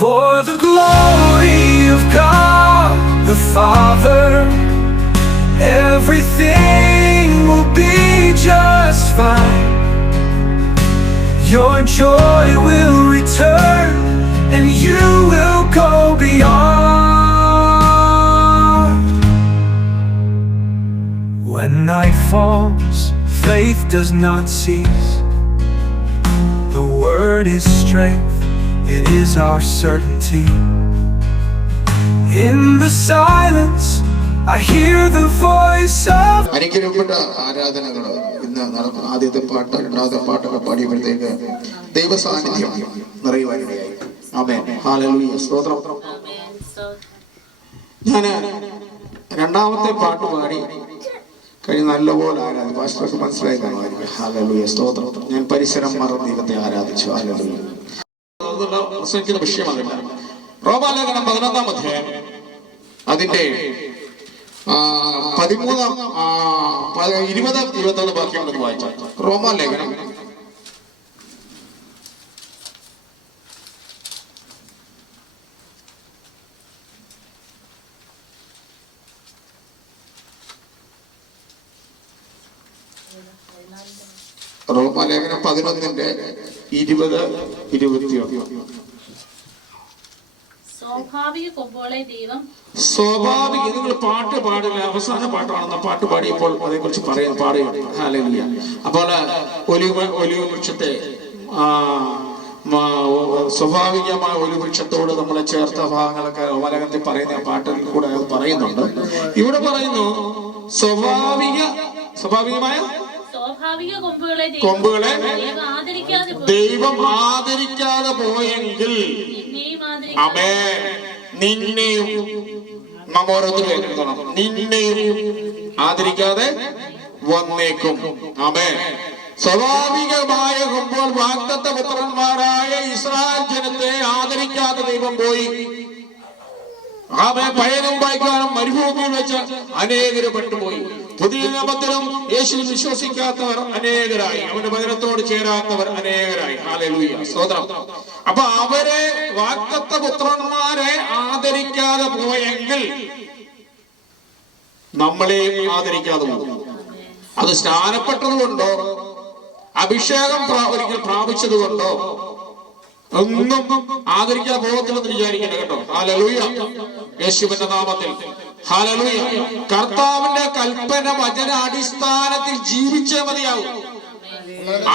For the glory of God the Father, everything will be just fine. Your joy will return and you will go beyond. When night falls, faith does not cease. The word is strength, it is our certainty. In the silence, I hear the voice of. അനുഗ്രഹപ്പെട്ട ആരാധനകൾ ഇന്ന് നടക്കുന്ന ആദ്യത്തെ പാട്ട് രണ്ടാമത്തെ പാട്ടൊക്കെ പാടിയപ്പോഴത്തേക്ക് ദൈവ സാന്നിധ്യം നിറയുവാനിടയായി. ആമേൻ, hallelujah, സ്തോത്രം. ഞാൻ രണ്ടാമത്തെ പാട്ട് പാടി കഴിഞ്ഞ് നല്ലപോലെ ആരാധിച്ചു. പാസ്റ്റർക്ക് മനസ്സിലായി കാണുമായിരിക്കും. ഹല്ലേലൂയ, സ്തോത്രം. ഞാൻ പരിസരം മറന്ന് ദൈവത്തെ ആരാധിച്ചു. ഹല്ലേലൂയ. പ്രസംഗിക്കുന്ന വിഷയമല്ല. റോമാലേഖനം 11-ാം അധ്യായം അതിന്റെ 13-ാം 20-21 വാക്യങ്ങളൊന്ന് വായിച്ചാൽ. റോമാലേഖനം റോമാലേഖനം 11-ന്റെ 20-21. സ്വാഭാവിക നിങ്ങൾ പാട്ട് പാടില്ല. അവസാന പാട്ടാണെന്ന പാട്ട് പാടിയപ്പോൾ അതേക്കുറിച്ച് പാടുകയാണ്. ഹല്ലേലൂയ. അപ്പോൾ ഒലിവ് വൃക്ഷത്തെ സ്വാഭാവികമായ ഒരു വൃക്ഷത്തോട് നമ്മളെ ചേർത്ത ഭാഗങ്ങളൊക്കെ റോമാലേഖനത്തിൽ പറയുന്ന പാട്ടിൽ കൂടെ പറയുന്നുണ്ട്. ഇവിടെ പറയുന്നു സ്വാഭാവികമായ കൊമ്പുകളെ ദൈവം ആദരിക്കാതെ പോയെങ്കിൽ നിന്നെയും നമ്മോരോരുത്തരും എഴുതണം, നിന്നെയും ആദരിക്കാതെ വന്നേക്കും. സ്വാഭാവികമായ കൊമ്പുകൾ വാഗ്ദത്ത പുത്രന്മാരായ ഇസ്രായേൽ ജനത്തെ ആദരിക്കാതെ ദൈവം പോയി. പഴയതും വായിക്കാനും മരുഭൂമിയിൽ വെച്ച് അനേകര് പെട്ടുപോയി. പുതിയ നിയമത്തിലും യേശുവിൽ വിശ്വസിക്കാത്തവർ അനേകരായി, അവന്റെ വചനത്തോട് ചേരാത്തവർ അനേകരായി. ഹല്ലേലൂയ, സ്തോത്രം. അപ്പൊ അവരെ വാഗ്ദത്ത പുത്രന്മാരെ ആദരിക്കാതെ പോയെങ്കിൽ നമ്മളെയും ആദരിക്കാതെ പോകും. അത് സ്നാനപ്പെട്ടത് കൊണ്ടോ അഭിഷേകം ഒരിക്കൽ പ്രാപിച്ചത് കൊണ്ടോ ഒന്നും ആദരിക്കാൻ പോകത്തില്ലെന്ന് വിചാരിക്കണ്ട കേട്ടോ. ഹല്ലേലൂയ, യേശുവിന്റെ നാമത്തിൽ. ഹല്ലേലൂയ. കർത്താവിന്റെ കൽപ്പന വചന അടിസ്ഥാനത്തിൽ ജീവിച്ചേ മതിയാവും.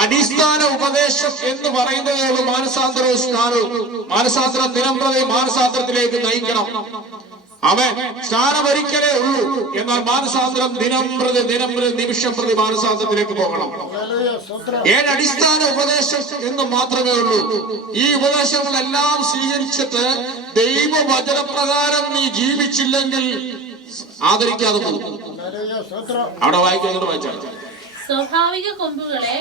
അടിസ്ഥാന ഉപദേശം എന്ന് പറയുന്നതേ ഉള്ളൂ മാനസാന്തരവും സ്നാനവും. മാനസാന്തരം ദിനംപ്രതി മാനസാന്തരത്തിലേക്ക് നയിക്കണം. സ്നാനം ഒരിക്കലേ ഉള്ളൂ, എന്നാൽ മാനസാന്തരം ദിനംപ്രതി നിമിഷം പ്രതി മാനസാന്തരത്തിലേക്ക് പോകണം. 7 അടിസ്ഥാന ഉപദേശം എന്ന് മാത്രമേ ഉള്ളൂ. ഈ ഉപദേശങ്ങളെല്ലാം സ്വീകരിച്ചിട്ട് ദൈവവചനപ്രകാരം നീ ജീവിച്ചില്ലെങ്കിൽ ആദരിക്കാതെ പോകും. അവിടെ വായിക്കുന്നത് വായിച്ചാൽ സ്വാഭാവിക കൊമ്പുകളെ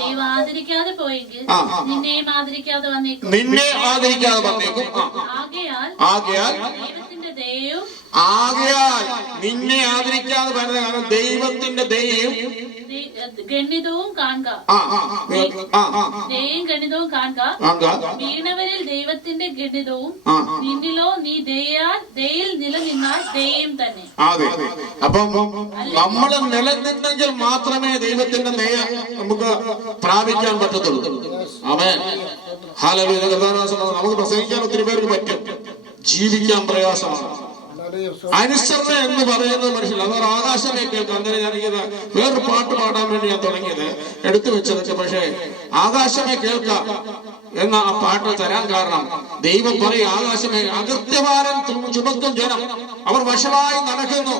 ദൈവം ആദരിക്കാതെ പോയെങ്കിൽ നിന്നെ ആദരിക്കാതെ വന്നേക്കും. ആകയാൽ നിന്നെ ആദരിക്കാതെ വരുന്ന കാരണം ദൈവത്തിന്റെ ദയയും ഗണ്യതവും കാണുക. ഗണ്യതവും കാണുക. വീണവരിൽ ദൈവത്തിന്റെ ഗണ്യതവും നിന്നിലോ നീ ദയയിൽ നിലനിന്നാൽ ദയയും തന്നെ. അതെ, അപ്പം നമ്മൾ നിലനിന്നെങ്കിൽ മാത്രമേ ദൈവത്തിന്റെ ദയ നമുക്ക് പ്രാപിക്കാൻ പറ്റത്തുള്ളൂ. ആമേൻ, ഹല്ലേലൂയ. നമുക്ക് പ്രസംഗിക്കാൻ ഒത്തിരി പേർക്ക് പറ്റും, ജീവിക്കാൻ പ്രയാസമാണ്. അനുസരണ എന്ന് പറയുന്നത് മനുഷ്യൻ അവർ ആകാശമേ കേൾക്കാം. അങ്ങനെ ഞാനിത് വേറൊരു പാട്ട് പാടാൻ വേണ്ടി ഞാൻ തുടങ്ങിയത് എടുത്തു വെച്ചതൊക്കെ. പക്ഷേ ആകാശമേ കേൾക്കാം എന്ന ആ പാട്ട് തരാൻ കാരണം ദൈവം പറയും, ആകാശമേ അകൃത്യഭാരം ചുമക്കും ജനം അവർ വഷളായി നടക്കുന്നു.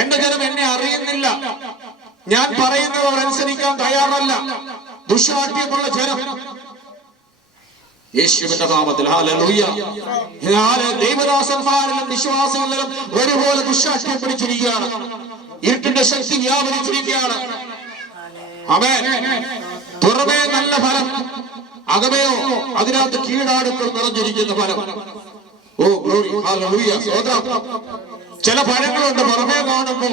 എന്റെ ജനം എന്നെ അറിയുന്നില്ല, ഞാൻ പറയുന്നത് അവർ അനുസരിക്കാൻ തയ്യാറല്ല. ദുശ്ശാഠ്യമുള്ള ജനം യേശുവിന്റെ നാമത്തിൽ. ഹല്ലേലൂയ. ദൈവദാസന്മാരിലും വിശ്വാസികളിലും ഒരുപോലെ ദുശ്ശാഠ്യം പിടിച്ചിരിക്കുകയാണ്. ഇരുട്ടിന്റെ ശക്തി വ്യാപരിച്ചിരിക്കുകയാണ്. ആമേൻ. പുറമേ നല്ല ഫലം, അകമേയോ അതിനകത്ത് കീടാടുക്കൾ നിറഞ്ഞിരിക്കുന്ന ഫലം. ഓ ഗ്ലോറി, ഹല്ലേലൂയ, സ്തോത്രം. ചില പഴങ്ങളുണ്ട് പുറമേ കാണുമ്പോൾ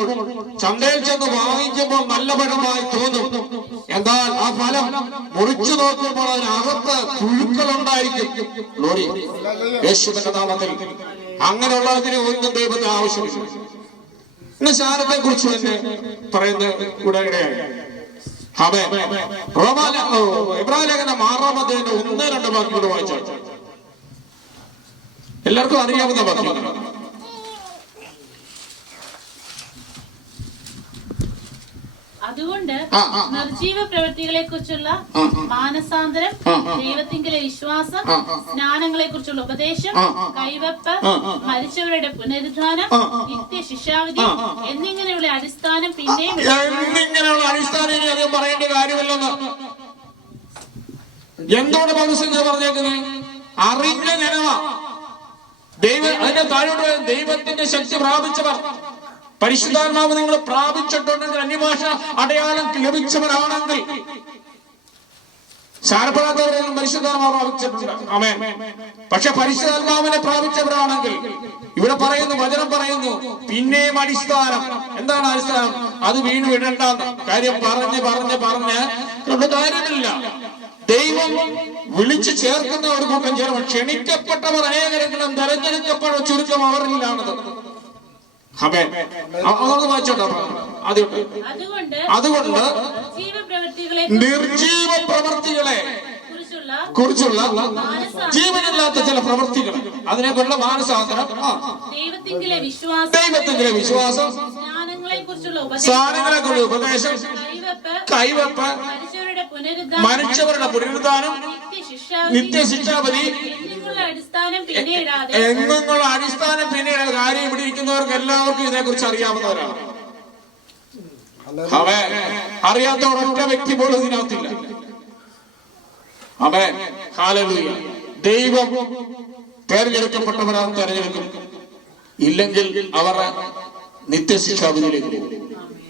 ചന്തയിൽ ചെന്ന് വാങ്ങിക്കുമ്പോൾ നല്ല പഴമായി തോന്നും. എന്നാൽ ആ ഫലം മുറിച്ചു നോക്കുമ്പോൾ അതിനകത്ത് പുഴുക്കളുണ്ടായിരിക്കും. യേശുവിന്റെ നാമത്തിൽ അങ്ങനെയുള്ളതിന് ഒന്നും ദൈവത്തിന് ആവശ്യമില്ല. ഇന്ന് ശാരത്തെ കുറിച്ച് തന്നെ പറയുന്ന ഉടനടിയായി ഇബ്രാഹിം ലേഖനം 6-ാം അധ്യായം 1-2 വാക്യങ്ങൾ വായിച്ചാൽ എല്ലാവർക്കും അറിയാവുന്ന വാക്യം. അതുകൊണ്ട് നിർജീവ പ്രവൃത്തികളെ കുറിച്ചുള്ള മാനസാന്തരം, ദൈവത്തിങ്കലെ വിശ്വാസം, സ്നാനങ്ങളെ കുറിച്ചുള്ള ഉപദേശം, കൈവെപ്പ്, മരിച്ചവരുടെ പുനരുദ്ധാനം, നിത്യശിക്ഷാവിധി എന്നിങ്ങനെയുള്ള അടിസ്ഥാനം പിന്നെയും പറയേണ്ട കാര്യമില്ലെന്ന് എന്തോട് മനസ്സിൽ പറഞ്ഞേക്കുന്നത് അറിഞ്ഞ ജനമ അതിന്റെ താഴോട്ട് ദൈവത്തിന്റെ ശക്തി പ്രാപിച്ചവർ, പരിശുദ്ധാത്മാവ് നിങ്ങൾ പ്രാപിച്ചിട്ടുണ്ടെങ്കിൽ, അന്യഭാഷ അടയാളം ലഭിച്ചവരാണെങ്കിൽ, ശാരപ്പെടാത്തവരെല്ലാം പരിശുദ്ധാത്മാവ് പ്രാപിച്ചിട്ടുണ്ട്. ആമേൻ. പക്ഷെ പരിശുദ്ധാത്മാവിനെ പ്രാപിച്ചവരാണെങ്കിൽ ഇവിടെ പറയുന്നു, വചനം പറയുന്നു, പിന്നെയും അടിസ്ഥാനം. എന്താണ് അടിസ്ഥാനം? അത് വീണ് വിടണ്ടെന്ന് കാര്യം പറഞ്ഞ് പറഞ്ഞ് പറഞ്ഞ് നമ്മുടെ കാര്യമില്ല. ദൈവം വിളിച്ചു ചേർക്കുന്ന ഒരു കൂട്ടം ചേർന്ന് ക്ഷണിക്കപ്പെട്ടവർ അനേകരെങ്കിലും തെരഞ്ഞെടുക്കപ്പെട്ട ചുരുക്കം അവരിലാണത്. അതുകൊണ്ട് നിർജീവ പ്രവൃത്തികളെ കുറിച്ചുള്ള ജീവനില്ലാത്ത ചില പ്രവൃത്തികൾ, അതിനെക്കുറിച്ചുള്ള മാനസാന്തരം, ദൈവത്തിലെ വിശ്വാസം, സ്നാനങ്ങളെ കുറിച്ചുള്ള ഉപദേശം, കൈവെപ്പ്, മരിച്ചവരുടെ പുനരുദ്ധാനം, നിത്യശിക്ഷാവിധി എന്നുള്ള അടിസ്ഥാനം പിന്നീട് കാര്യം ഇവിടെ ഇരിക്കുന്നവർക്ക് എല്ലാവർക്കും ഇതിനെക്കുറിച്ച് അറിയാവുന്നവരാണ്. അറിയാത്ത ഒരൊറ്റ വ്യക്തി പോലും ഇതിനകത്തില്ല. ഹല്ലേലൂയ. ദൈവം തെരഞ്ഞെടുക്കപ്പെട്ടവരാണ്, തെരഞ്ഞെടുക്കും. ഇല്ലെങ്കിൽ അവർ നിത്യശിക്ഷാവിധിയിലേക്ക് പോകും.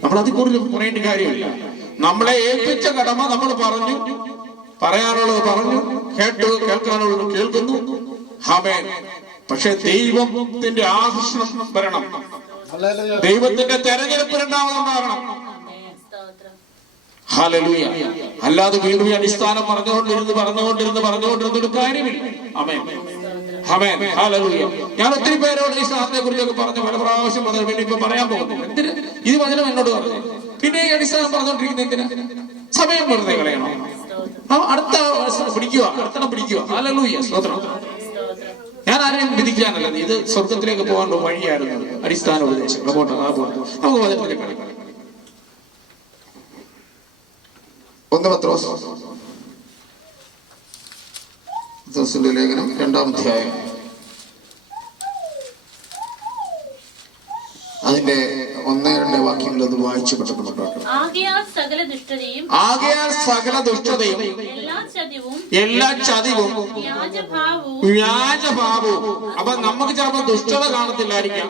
നമ്മൾ അതിൽ കൂടുതൽ പറയേണ്ട കാര്യമില്ല. നമ്മളെ ഏൽപ്പിച്ച കടമ നമ്മൾ പറഞ്ഞു, പറയാനുള്ളത് പറഞ്ഞു, കേൾക്കാനുള്ളത് കേൾക്കുന്നു. ആമേൻ. പക്ഷെ ദൈവത്തിന്റെ ആകർഷണം വരണം, ദൈവത്തിന്റെ തെരഞ്ഞെടുപ്പ് രണ്ടാമതുണ്ടാകണം. ഹല്ലേലൂയ. അല്ലാതെ വീണ്ടും അടിസ്ഥാനം പറഞ്ഞുകൊണ്ടിരുന്ന ഒരു കാര്യമില്ല. ആമേൻ. ആമേൻ. ഹല്ലേലൂയ. ഞാൻ ഒത്തിരി പേരോട് ഈ സ്ഥാനത്തെ കുറിച്ചൊക്കെ പറഞ്ഞു, പല പ്രാവശ്യം പറഞ്ഞു. പിന്നെ ഇപ്പൊ പറയാൻ പോകുന്നു. എന്തിന് ഇത് വചനം എന്നോട് പറഞ്ഞു, പിന്നെ ഈ അടിസ്ഥാനം പറഞ്ഞുകൊണ്ടിരിക്കുന്ന എന്തിനാ? സമയം വെറുതെ കളയണം. അടുത്ത പിടിക്കുക. ഹല്ലേലൂയ. സ്തോത്രം. ഞാൻ ആരെയും വിധിക്കാനല്ല, ഇത് സ്വർഗത്തിലേക്ക് പോകാനുള്ള വഴിയായിരുന്നു അടിസ്ഥാന ഉപദേശം. നമുക്ക് വചനത്തിലേക്ക് കളിക്കാം. 1 പത്രോസിന്റെ ലേഖനം 2-ാം അധ്യായം അതിന്റെ 1-2 വാക്യങ്ങൾ അത് വായിച്ചു പെട്ടെന്ന്. ആകയാൽ സകല ദുഷ്ടതയും എല്ലാ ചതിവും വ്യാജഭാവവും. അപ്പൊ നമുക്ക് ചിലപ്പോൾ ദുഷ്ടത കാണത്തില്ലായിരിക്കാം,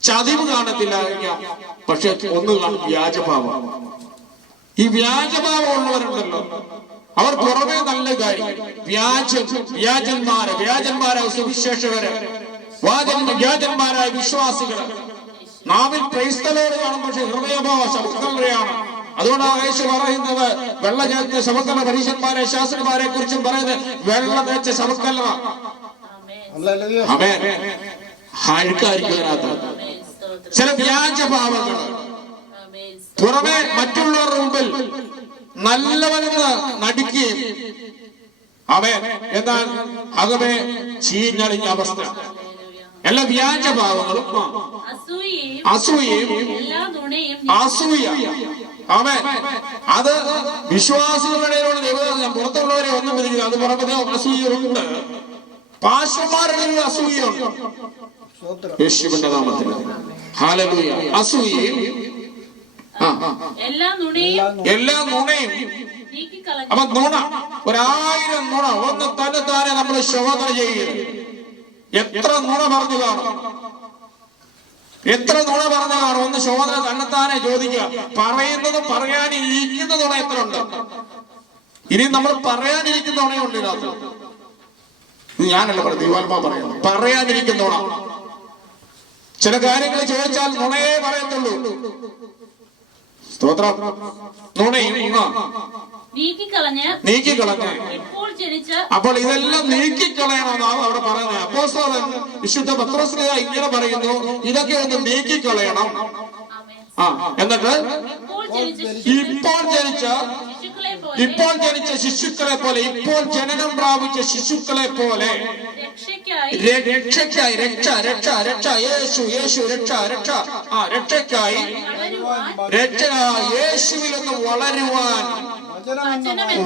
ചതിവ് കാണത്തില്ലായിരിക്കാം, പക്ഷെ ഒന്ന് കാണും, വ്യാജഭാവം. ഈ വ്യാജഭാവമുള്ളവരുണ്ടല്ലോ, അവർ പുറമേ നല്ല കാര്യം, വ്യാജന്മാരായ സുവിശേഷകര്, വ്യാജന്മാരായ വിശ്വാസികള്, നാവിൽ ക്രൈസ്തലോട് കാണും, പക്ഷെ ഹൃദയഭാവ ശബ്ദമാണ്. അതുകൊണ്ടാണ് യേശു പറയുന്നത്, വെള്ള ചേർത്ത ശബക്കല്ല പരീശന്മാരെ ശാസ്ത്രന്മാരെ കുറിച്ചും പറയുന്നത് വെള്ള തേച്ച ശബക്കല്ല. അഴുക്കായിരിക്കും ചില വ്യാജഭാവങ്ങൾ. പുറമെ മറ്റുള്ളവരുടെ മുമ്പിൽ നല്ലവനെന്ന് നടിക്കുകയും എന്നാൽ അകമേ ചീഞ്ഞളിഞ്ഞ അവസ്ഥ. എല്ലാ വ്യാജഭാവങ്ങളും, അസൂയയും, അത് വിശ്വാസികളുടെ പുറത്തുള്ളവരെ ഒന്നും വിധിക്കുക. അത് പുറമെ അസൂയുണ്ട്, പാശന്മാരുടെ അസൂയുണ്ട്. യേശുവിന്റെ നാമത്തിൽ ഹല്ലേലൂയ. അസൂയയും എല്ലാ നുണയും. അപ്പൊ നുണ 1000 നുണ ഒന്ന് തന്നെ നമ്മൾ ശോധന ചെയ്യുക. എത്ര നുണ പറഞ്ഞു കാണും, ഒന്ന് ശോധന തന്നെത്താനെ ചോദിക്കുക. പറയുന്നതും പറയാനിരിക്കുന്ന നുണ എത്ര ഉണ്ട്? ഇനി നമ്മൾ പറയാനിരിക്കുന്ന നുണയുണ്ട് ഇതിനകത്ത്. ഞാനല്ല പറയുന്നത്, ദൈവാത്മാ പറയുന്നത്. പറയാനിരിക്കുന്ന നുണ ചില കാര്യങ്ങൾ ചോദിച്ചാൽ നുണയേ പറയത്തുള്ളൂ. സ്തോത്രം. നുണയും നീക്കിക്കളഞ്ഞ് അപ്പോൾ ഇതെല്ലാം നീക്കിക്കളയണമെന്നാണ് അവിടെ പറയുന്നത്. അപ്പോസ്തലൻ വിശുദ്ധ പത്രോസ് ഇങ്ങനെ പറയുന്നു, ഇതൊക്കെ ഒന്ന് നീക്കിക്കളയണം. എന്നിട്ട് ഇപ്പോൾ ജനിച്ച ശിശുക്കളെ പോലെ, ഇപ്പോൾ ജനനം പ്രാപിച്ച ശിശുക്കളെ പോലെ രക്ഷയ്ക്കായി യേശുവിലൊന്ന് വളരുവാൻ,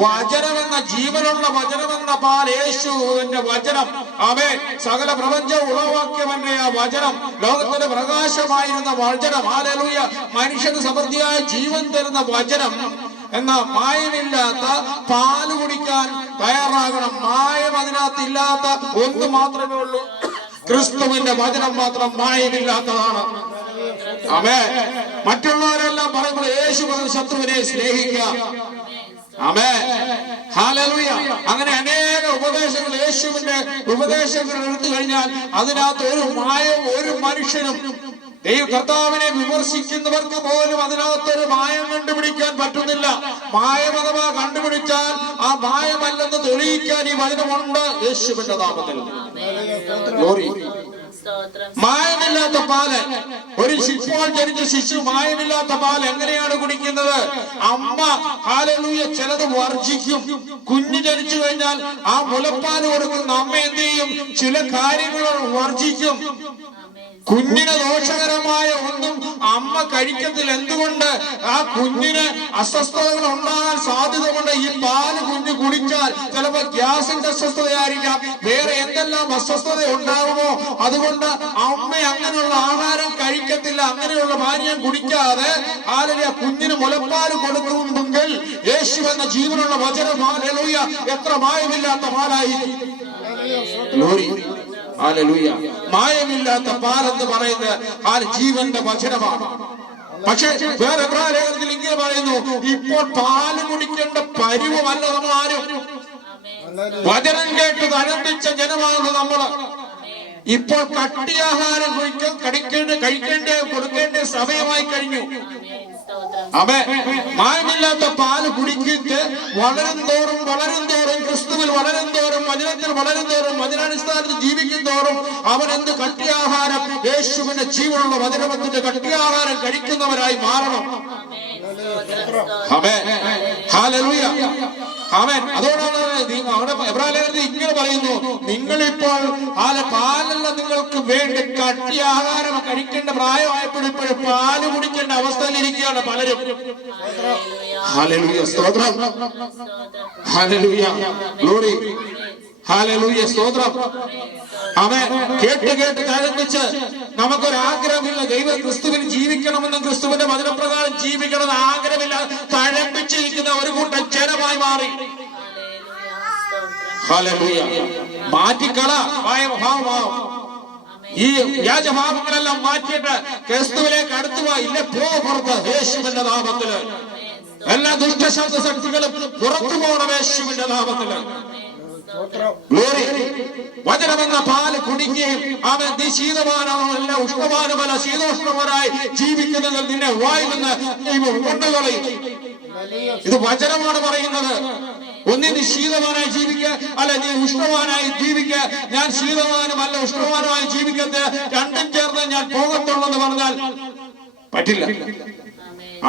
വചനമെന്ന ജീവനുള്ള വചനമെന്ന പാൽ, യേശുവിന്റെ വചനം, അവേ സകല പ്രപഞ്ചം ഉളവാക്കിയവന്റെ ആ വചനം, ലോകത്തിന്റെ പ്രകാശമായിരുന്ന വചനം, ഹല്ലേലൂയ, മനുഷ്യന് സമൃദ്ധിയായ ജീവൻ തരുന്ന വചനം എന്ന മായമില്ലാത്ത പാല് കുടിക്കാൻ തയ്യാറാകണം. മായം അതിനകത്ത് ഇല്ലാത്ത ഒന്ന് മാത്രമേ ഉള്ളൂ, ക്രിസ്തുവിന്റെ വചനം മാത്രം മായമില്ലാത്തതാണ്. ആമേൻ. മറ്റുള്ളവരെല്ലാം പറയുമ്പോൾ യേശു പറഞ്ഞ ശത്രുവിനെ സ്നേഹിക്കുക. ആമേൻ. ഹല്ലേലൂയ. അങ്ങനെ അനേക ഉപദേശങ്ങൾ, യേശുവിന്റെ ഉപദേശങ്ങൾ എടുത്തു കഴിഞ്ഞാൽ അതിനകത്ത് ഒരു മായം ഒരു മനുഷ്യനും, കർത്താവിനെ വിമർശിക്കുന്നവർക്ക് പോലും അതിനകത്തൊരു മായം കണ്ടുപിടിക്കാൻ പറ്റുന്നില്ല. മായം അഥവാ കണ്ടുപിടിച്ചാൽ ആ മായമല്ലെന്ന് തെളിയിക്കാൻ ഈ വചനമുണ്ട് യേശുവിന്റെ നാമത്തിൽ. മായമില്ലാത്ത പാല്, ഒരു ഇപ്പോൾ ജനിച്ച ശിശു മായമില്ലാത്ത പാൽ എങ്ങനെയാണ് കുടിക്കുന്നത്? അമ്മ ഹല്ലേലൂയ ചിലത് വർജിക്കും. കുഞ്ഞ് ജനിച്ചു കഴിഞ്ഞാൽ ആ മുലപ്പാല് കൊടുക്കുന്ന അമ്മ എന്ത് ചെയ്യും? ചില കാര്യങ്ങൾ വർജിക്കും. കുഞ്ഞിന് ദോഷകരമായ ഒന്നും അമ്മ കഴിക്കത്തില്ല. എന്തുകൊണ്ട്? ആ കുഞ്ഞിന് അസ്വസ്ഥതകൾ ഉണ്ടാകാൻ സാധ്യത കൊണ്ട്. ഈ പാല് കുഞ്ഞ് കുടിച്ചാൽ ചിലപ്പോൾ ഗ്യാസിന്റെ അസ്വസ്ഥതയായിരിക്കാം, വേറെ എന്തെല്ലാം അസ്വസ്ഥത ഉണ്ടാകുമോ. അതുകൊണ്ട് അമ്മ അങ്ങനെയുള്ള ആഹാരം കഴിക്കത്തില്ല. അങ്ങനെയുള്ള പാനീയം കുടിക്കാതെ ഹല്ലേലൂയ കുഞ്ഞിന് മുലപ്പാല് കൊടുക്കുമെങ്കിൽ യേശു എന്ന ജീവനുള്ള വചനം, ഹല്ലേലൂയ, എത്ര മായമില്ലാത്ത പാലായി. ഹല്ലേലൂയ. മായമില്ലാത്ത പാലെന്ന് പറയുന്നത് ആ ജീവന്റെ വചനമാണ്. പക്ഷെ വേറെ ലേഖനത്തിൽ ഇങ്ങനെ പറയുന്നു, ഇപ്പോൾ പാല് കുടിക്കേണ്ട പരുവമല്ല നമ്മളാരും. വചനം കേട്ട് ആരംഭിച്ച ജനമാണ് നമ്മള്. ഇപ്പോൾ കട്ടിയാഹാരം കഴിക്കേണ്ട കൊടുക്കേണ്ട സമയമായി കഴിഞ്ഞു. മായമില്ലാത്ത പാല് കുടിക്കിട്ട് വളരും തോറും ക്രിസ്തുവിൽ വളരും തോറും, വചനത്തിൽ വളരും തോറും, വചനാടിസ്ഥാനത്തിൽ ജീവിക്കും തോറും അവൻ എന്ത് കട്ടിയാഹാരം, യേശുവിന്റെ ജീവനുള്ള വചനത്തിന്റെ കട്ടിയാഹാരം കഴിക്കുന്നവരായി മാറണം. അതോടാണ് അവിടെ എബ്രായലേഖനത്തിൽ ഇങ്ങനെ പറയുന്നു, നിങ്ങളിപ്പോൾ പാലല്ല നിങ്ങൾക്ക് വേണ്ടി കട്ടിയാഹാരം കഴിക്കേണ്ട പ്രായമായപ്പോഴും ഇപ്പോഴും പാല് കുടിക്കേണ്ട അവസ്ഥയിലിരിക്കുകയാണ് പലരും. ഹല്ലേലൂയ, സ്തോത്രം. Hallelujah, glory. ഹല്ലേലൂയ, സ്തോത്രം. ആമേൻ. കേട്ട് തഴപ്പിച്ച് നമുക്കൊരാഗ്രഹമില്ല ദൈവ ക്രിസ്തുവിൽ ജീവിക്കണമെന്നും ക്രിസ്തുവിന്റെ വചനപ്രകാരം ജീവിക്കണമെന്ന് ആഗ്രഹമില്ല തഴപ്പിച്ചിരിക്കുന്ന ഒരു കൂട്ടം ജനമായി മാറി. ഹല്ലേലൂയ. മാറ്റിക്കള ഈ വ്യാജഭാവങ്ങളെല്ലാം മാറ്റിയിട്ട് ക്രിസ്തുവിലേക്ക് അടുത്തുവാ. ഇല്ല, പോ പുറത്ത് യേശുവിന്റെ നാമത്തില്. എല്ലാ ദുഷ്ടശബ്ദ ശക്തികളും പുറത്തു പോകണം യേശുവിന്റെ നാമത്തില്. വചനമെന്ന പാല് കുടിക്കുകയും അവൻ നീ ശീതമാനമല്ല ഉഷ്ണമാനമല്ല ശീതോഷ്ണവരായി ജീവിക്കുന്നത് നിന്നെ വായിൽ നിന്ന് കൊണ്ടുകളയും. ഇത് വചനമാണ് പറയുന്നത്. ഒന്നി നീ ശീതമാനായി ജീവിക്കുക, അല്ല നീ ഉഷ്ണവാനായി ജീവിക്കുക. ഞാൻ ശീതമാനുമല്ല ഉഷ്ണവാനുമായി ജീവിക്കത്തെ, രണ്ടും ചേർന്ന് ഞാൻ പോകത്തുള്ളൂ എന്ന് പറഞ്ഞാൽ പറ്റില്ല.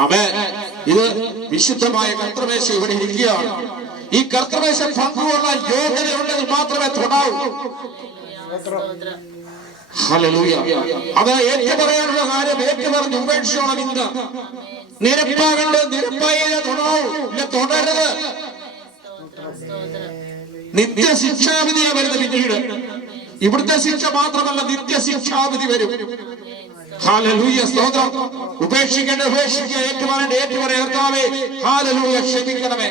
ആമേൻ. ഇത് വിശുദ്ധമായ കർത്തൃമേശ ഇവിടെ ഇരിക്കുകയാണ്. ഈ കർത്തൃമേശ പങ്കുകൊള്ളാൻ യോഗ്യതയുണ്ടെങ്കിൽ മാത്രമേ തൊടാവൂ. ഹല്ലേലൂയ. അത് ഏറ്റുപറയാനുള്ള കാര്യം ഏറ്റുപറഞ്ഞ് ഉപേക്ഷിച്ചോണം. ഇന്ന് നിരപ്പാകേണ്ടത് നിരപ്പായേ തൊടാവൂ, ഇല്ല തുടരുത്. നിത്യശിക്ഷാവിധിയാ വരുന്നത്. പിന്നീട് ഇവിടുത്തെ ശിക്ഷ മാത്രമല്ല, നിത്യശിക്ഷാവിധി വരും. ഹല്ലേലൂയ, സ്തോത്രം. ഉപേക്ഷിക്കേണ്ട ഉപേക്ഷിക്കുക, ഏറ്റുപറയേണ്ട കർത്താവേ ഹല്ലേലൂയ ക്ഷമിക്കണമേ.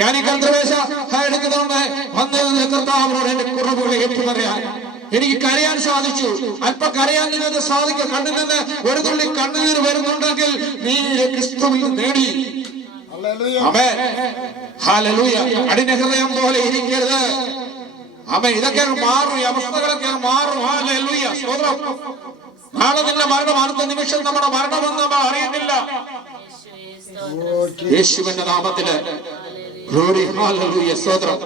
ഞാൻ ഈ കർത്തൃമേശ എടുക്കുന്നതുകൊണ്ട് വന്നതിന് കർത്താവിനോട് എന്റെ കുറവുകളെ ഏറ്റുപറയാൻ എനിക്ക് കരയാൻ സാധിച്ചു. അല്പം കരയാൻ നിങ്ങൾക്ക് സാധിക്കും. കണ്ണിൽ നിന്ന് ഒരു തുള്ളി കണ്ണുനീർ വരുന്നുണ്ടെങ്കിൽ നീ ക്രിസ്തുവിൽ നേടി. ആമേൻ. ഹല്ലേലൂയ. അടിന ഹൃദയം പോലെ ഇരിക്കരുത്. ആമേൻ. ഇതൊക്കെ മാറും, ഈ അവസ്ഥകളൊക്കെ മാറും. ഹല്ലേലൂയ, സ്തോത്രം. നാളെ നിന്റെ മരണം അടുത്ത നിമിഷം നമ്മുടെ മരണമെന്ന് നമ്മൾ അറിയുന്നില്ല. യേശുവിന്റെ നാമത്തില് ഗ്ലോറി, ഹല്ലേലൂയ, സ്തോത്രം.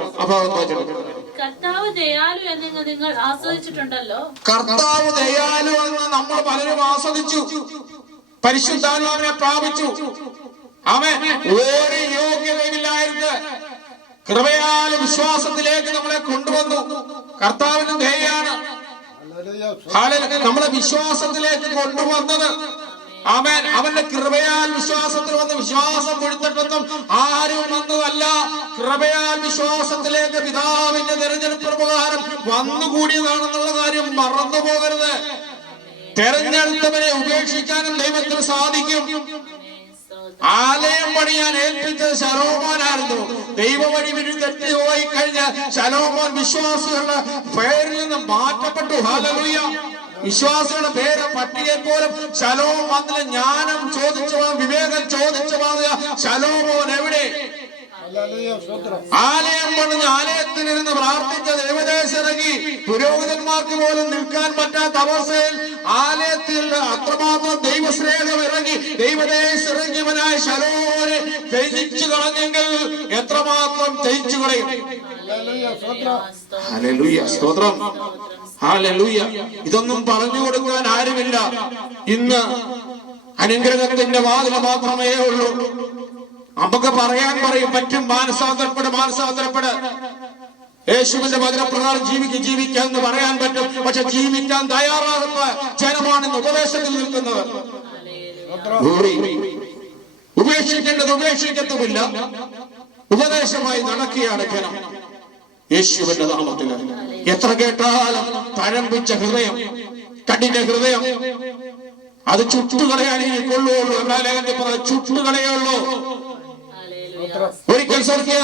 കർത്താവ് ദയാലു എന്ന് നിങ്ങൾ ആസ്വദിച്ചിട്ടുണ്ടല്ലോ. കർത്താവ് ദയാലു എന്ന് നമ്മൾ പലരും ആസ്വദിച്ചു, പരിശുദ്ധാത്മാവിനെ പ്രാപിച്ചു. ആമേൻ. ഒരു യോഗ്യതയില്ലായിരുന്നു, കൃപയാൽ വിശ്വാസത്തിലേക്ക് നമ്മളെ കൊണ്ടുവന്നു. കർത്താവിന്റെ ദയയാണ് നമ്മളെ വിശ്വാസത്തിലേക്ക് കൊണ്ടുവന്നത്. ആമേൻ. അവന്റെ കൃപയാൽ വിശ്വാസത്തിൽ വന്ന്, വിശ്വാസം കൊടുത്തിട്ടൊന്നും ആരും വന്നതല്ല, കൃപയാൽ വിശ്വാസത്തിലേക്ക് പിതാവിന്റെ തെരഞ്ഞെടുപ്പ് പ്രകാരം വന്നുകൂടിയതാണെന്നുള്ള കാര്യം മറന്നു പോകരുത്. തെരഞ്ഞെടുത്തവരെ ഉപേക്ഷിക്കാനും ദൈവത്തിന് സാധിക്കും. ആലയം പണിയാൻ ഏൽപ്പിച്ചത് ശലോമോനായിരുന്നു. ദൈവവഴി തെറ്റിപ്പോയി കഴിഞ്ഞ ശലോമോൻ വിശ്വാസികളുടെ പേരിൽ നിന്ന് മാറ്റപ്പെട്ടു. ഹല്ലേലൂയ. വിശ്വാസികളുടെ പേര് പട്ടികയിൽ പോലും ശലോമോൻ വന്നില്ല. ജ്ഞാനം ചോദിച്ചു, വിവേകം ചോദിച്ചു വാങ്ങിയ ശലോമോൻ എവിടെ? ആലയം പണിഞ്ഞ് ആലയത്തിലിരുന്ന് പ്രാർത്ഥിച്ച ദൈവദേശം ഇറങ്ങി. പുരോഹിതന്മാർക്ക് പോലും നിൽക്കാൻ പറ്റാത്ത അവസ്ഥയിൽ ആലയത്തിൽ അത്രമാത്രം ദൈവസ്നേഹം ഇറങ്ങി, ദൈവദേശം ഇറങ്ങിയവനായ ശലോമോനെ ത്യജിച്ചു കളഞ്ഞെങ്കിൽ എത്രമാത്രം ത്യജിച്ചു കളയും. ഹല്ലേലൂയ, സ്തോത്രം. ഹല്ലേലൂയ. ഇതൊന്നും പറഞ്ഞു കൊടുക്കാൻ ആരുമില്ല. ഇന്ന് അനുഗ്രഹത്തിന്റെ വാതിൽ മാത്രമേ ഉള്ളൂ. നമുക്ക് പറയാൻ പറയും പറ്റും, മാനസാന്തരപ്പെട്, മാനസാന്തരപ്പെട്, യേശുവിന്റെ വചനപ്രകാരം ജീവിക്കാൻ എന്ന് പറയാൻ പറ്റും. പക്ഷെ ജീവിക്കാൻ തയ്യാറാകുന്ന ജനമാണ് ഇന്ന് ഉപദേശത്തിൽ നിൽക്കുന്നത്. ഉപേക്ഷിക്കേണ്ടത് ഉപേക്ഷിക്കത്തുമില്ല, ഉപദേശമായി നടക്കുകയാണ് ജനം. യേശുവിന്റെ നാമത്തിൽ എത്ര കേട്ടാലും തഴമ്പിച്ച ഹൃദയം, കഠിന ഹൃദയം, അത് ചുട്ടുകളയാൻ ഇനി കൊള്ളുള്ളൂ. എന്നാ ലേഖനത്തിൽ പറഞ്ഞത് ചുട്ടുകളയുള്ളൂ. ഒരിക്കൽ സ്വർഗീയ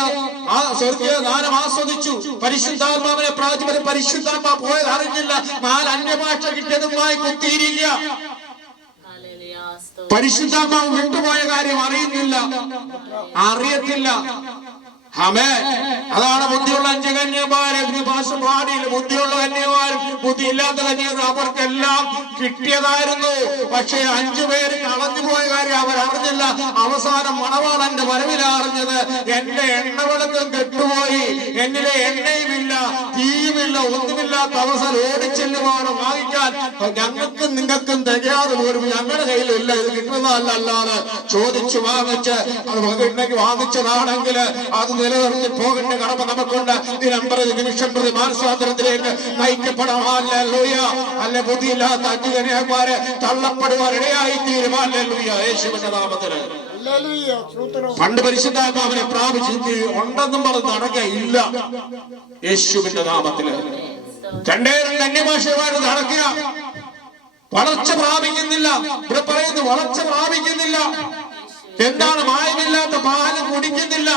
ദാനം ആസ്വദിച്ചു, പരിശുദ്ധാത്മാവിനെ പ്രാർത്ഥിച്ച പരിശുദ്ധാത്മാ പോയത് അറിഞ്ഞില്ല. 4 അന്യഭാഷ കിട്ടിയതുമായി കുത്തിയിരിക്കുക. പരിശുദ്ധാത്മാവ് വിട്ടുപോയ കാര്യം അറിയത്തില്ല. ആമേൻ. അതാണ് ബുദ്ധിയുള്ള 5 കന്യകമാരെ ഭാഷ പാടിയില്ല. ബുദ്ധിയുള്ള കന്യകമാരും ബുദ്ധിയില്ലാത്ത കന്യകമാരും അവർക്കെല്ലാം കിട്ടിയതായിരുന്നു. പക്ഷേ 5 പേര് കളഞ്ഞുപോയ കാര്യം അവരറിഞ്ഞില്ല. അവസാനം മണവാളന്റെ വരവില അറിഞ്ഞത്. എന്റെ എണ്ണവിളക്കം കെട്ടുപോയി, എന്നിലെ എണ്ണയുമില്ല, തീയുമില്ല, ഒന്നുമില്ലാത്ത അവസരം ഓടിച്ചെല്ലുവാണ് വാങ്ങിക്കാൻ. ഞങ്ങൾക്കും നിങ്ങൾക്കും തികയാതെ പോലും ഞങ്ങളുടെ കയ്യിലില്ല, ഇത് കിട്ടുന്നതല്ല. അല്ലാതെ ചോദിച്ചു വാങ്ങിച്ച് അത് വാങ്ങിച്ചതാണെങ്കിൽ അത് നിലനിർത്തി പോകേണ്ട കടമ നമുക്കുണ്ട്. ദിനം പ്രതി നിമിഷം പ്രതി മാനസാന്തരത്തിലേക്ക് നയിക്കപ്പെടാം. ഹല്ലേലൂയ. അല്ല ബുദ്ധിയില്ലാത്ത 5 കന്യകമാരെ തള്ളപ്പെടുവാൻ ഇടയായി തീരും. ഹല്ലേലൂയ. യേശുവിന്റെ നാമത്തിൽ. പണ്ട് പരിശുദ്ധാത്മാവിനെ പ്രാപിച്ചു ഉണ്ടെന്നും പറഞ്ഞ് നടക്കുകയില്ല. യേശുവിന്റെ നാമത്തില് 2 കന്യഭാഷമാര് നടക്കുക, വളർച്ച പ്രാപിക്കുന്നില്ല. ഇവിടെ പറയുന്നു വളർച്ച പ്രാപിക്കുന്നില്ല. എന്താണ്? മായമില്ലാത്ത പാല് കുടിക്കുന്നില്ല.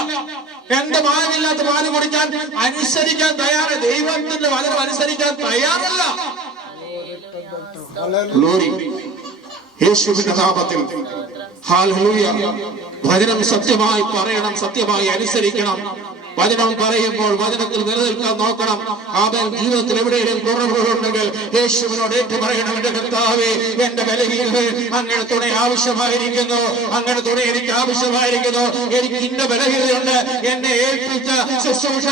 എന്ത് മായമില്ലാത്ത പാല് കുടിക്കാൻ അനുസരിക്കാൻ തയ്യാറ്, ദൈവത്തിന്റെ വചനം അനുസരിക്കാൻ തയ്യാറല്ല. യേശുവിന്റെ നാമത്തിൽ. ഹല്ലേലൂയ. വചനം സത്യമായി പറയണം, സത്യമായി അനുസരിക്കണം. വചനം പറയുമ്പോൾ വചനത്തിൽ നിലനിൽക്കാൻ നോക്കണം. അവൻ ജീവിതത്തിൽ എവിടെയും കുറവുകളുണ്ടെങ്കിൽ യേശുവിനോട് ഏറ്റു പറയണം, എന്റെ കർത്താവേ, എന്റെ ബലഹീനത അങ്ങനെ തുണ ആവശ്യമായിരിക്കുന്നു, അങ്ങനെ തുണ എനിക്ക് ആവശ്യമായിരിക്കുന്നു. എനിക്ക് ഇന്ന ബലഹീനതയുണ്ട്, എന്നെ ഏൽപ്പിച്ച ശുശ്രൂഷ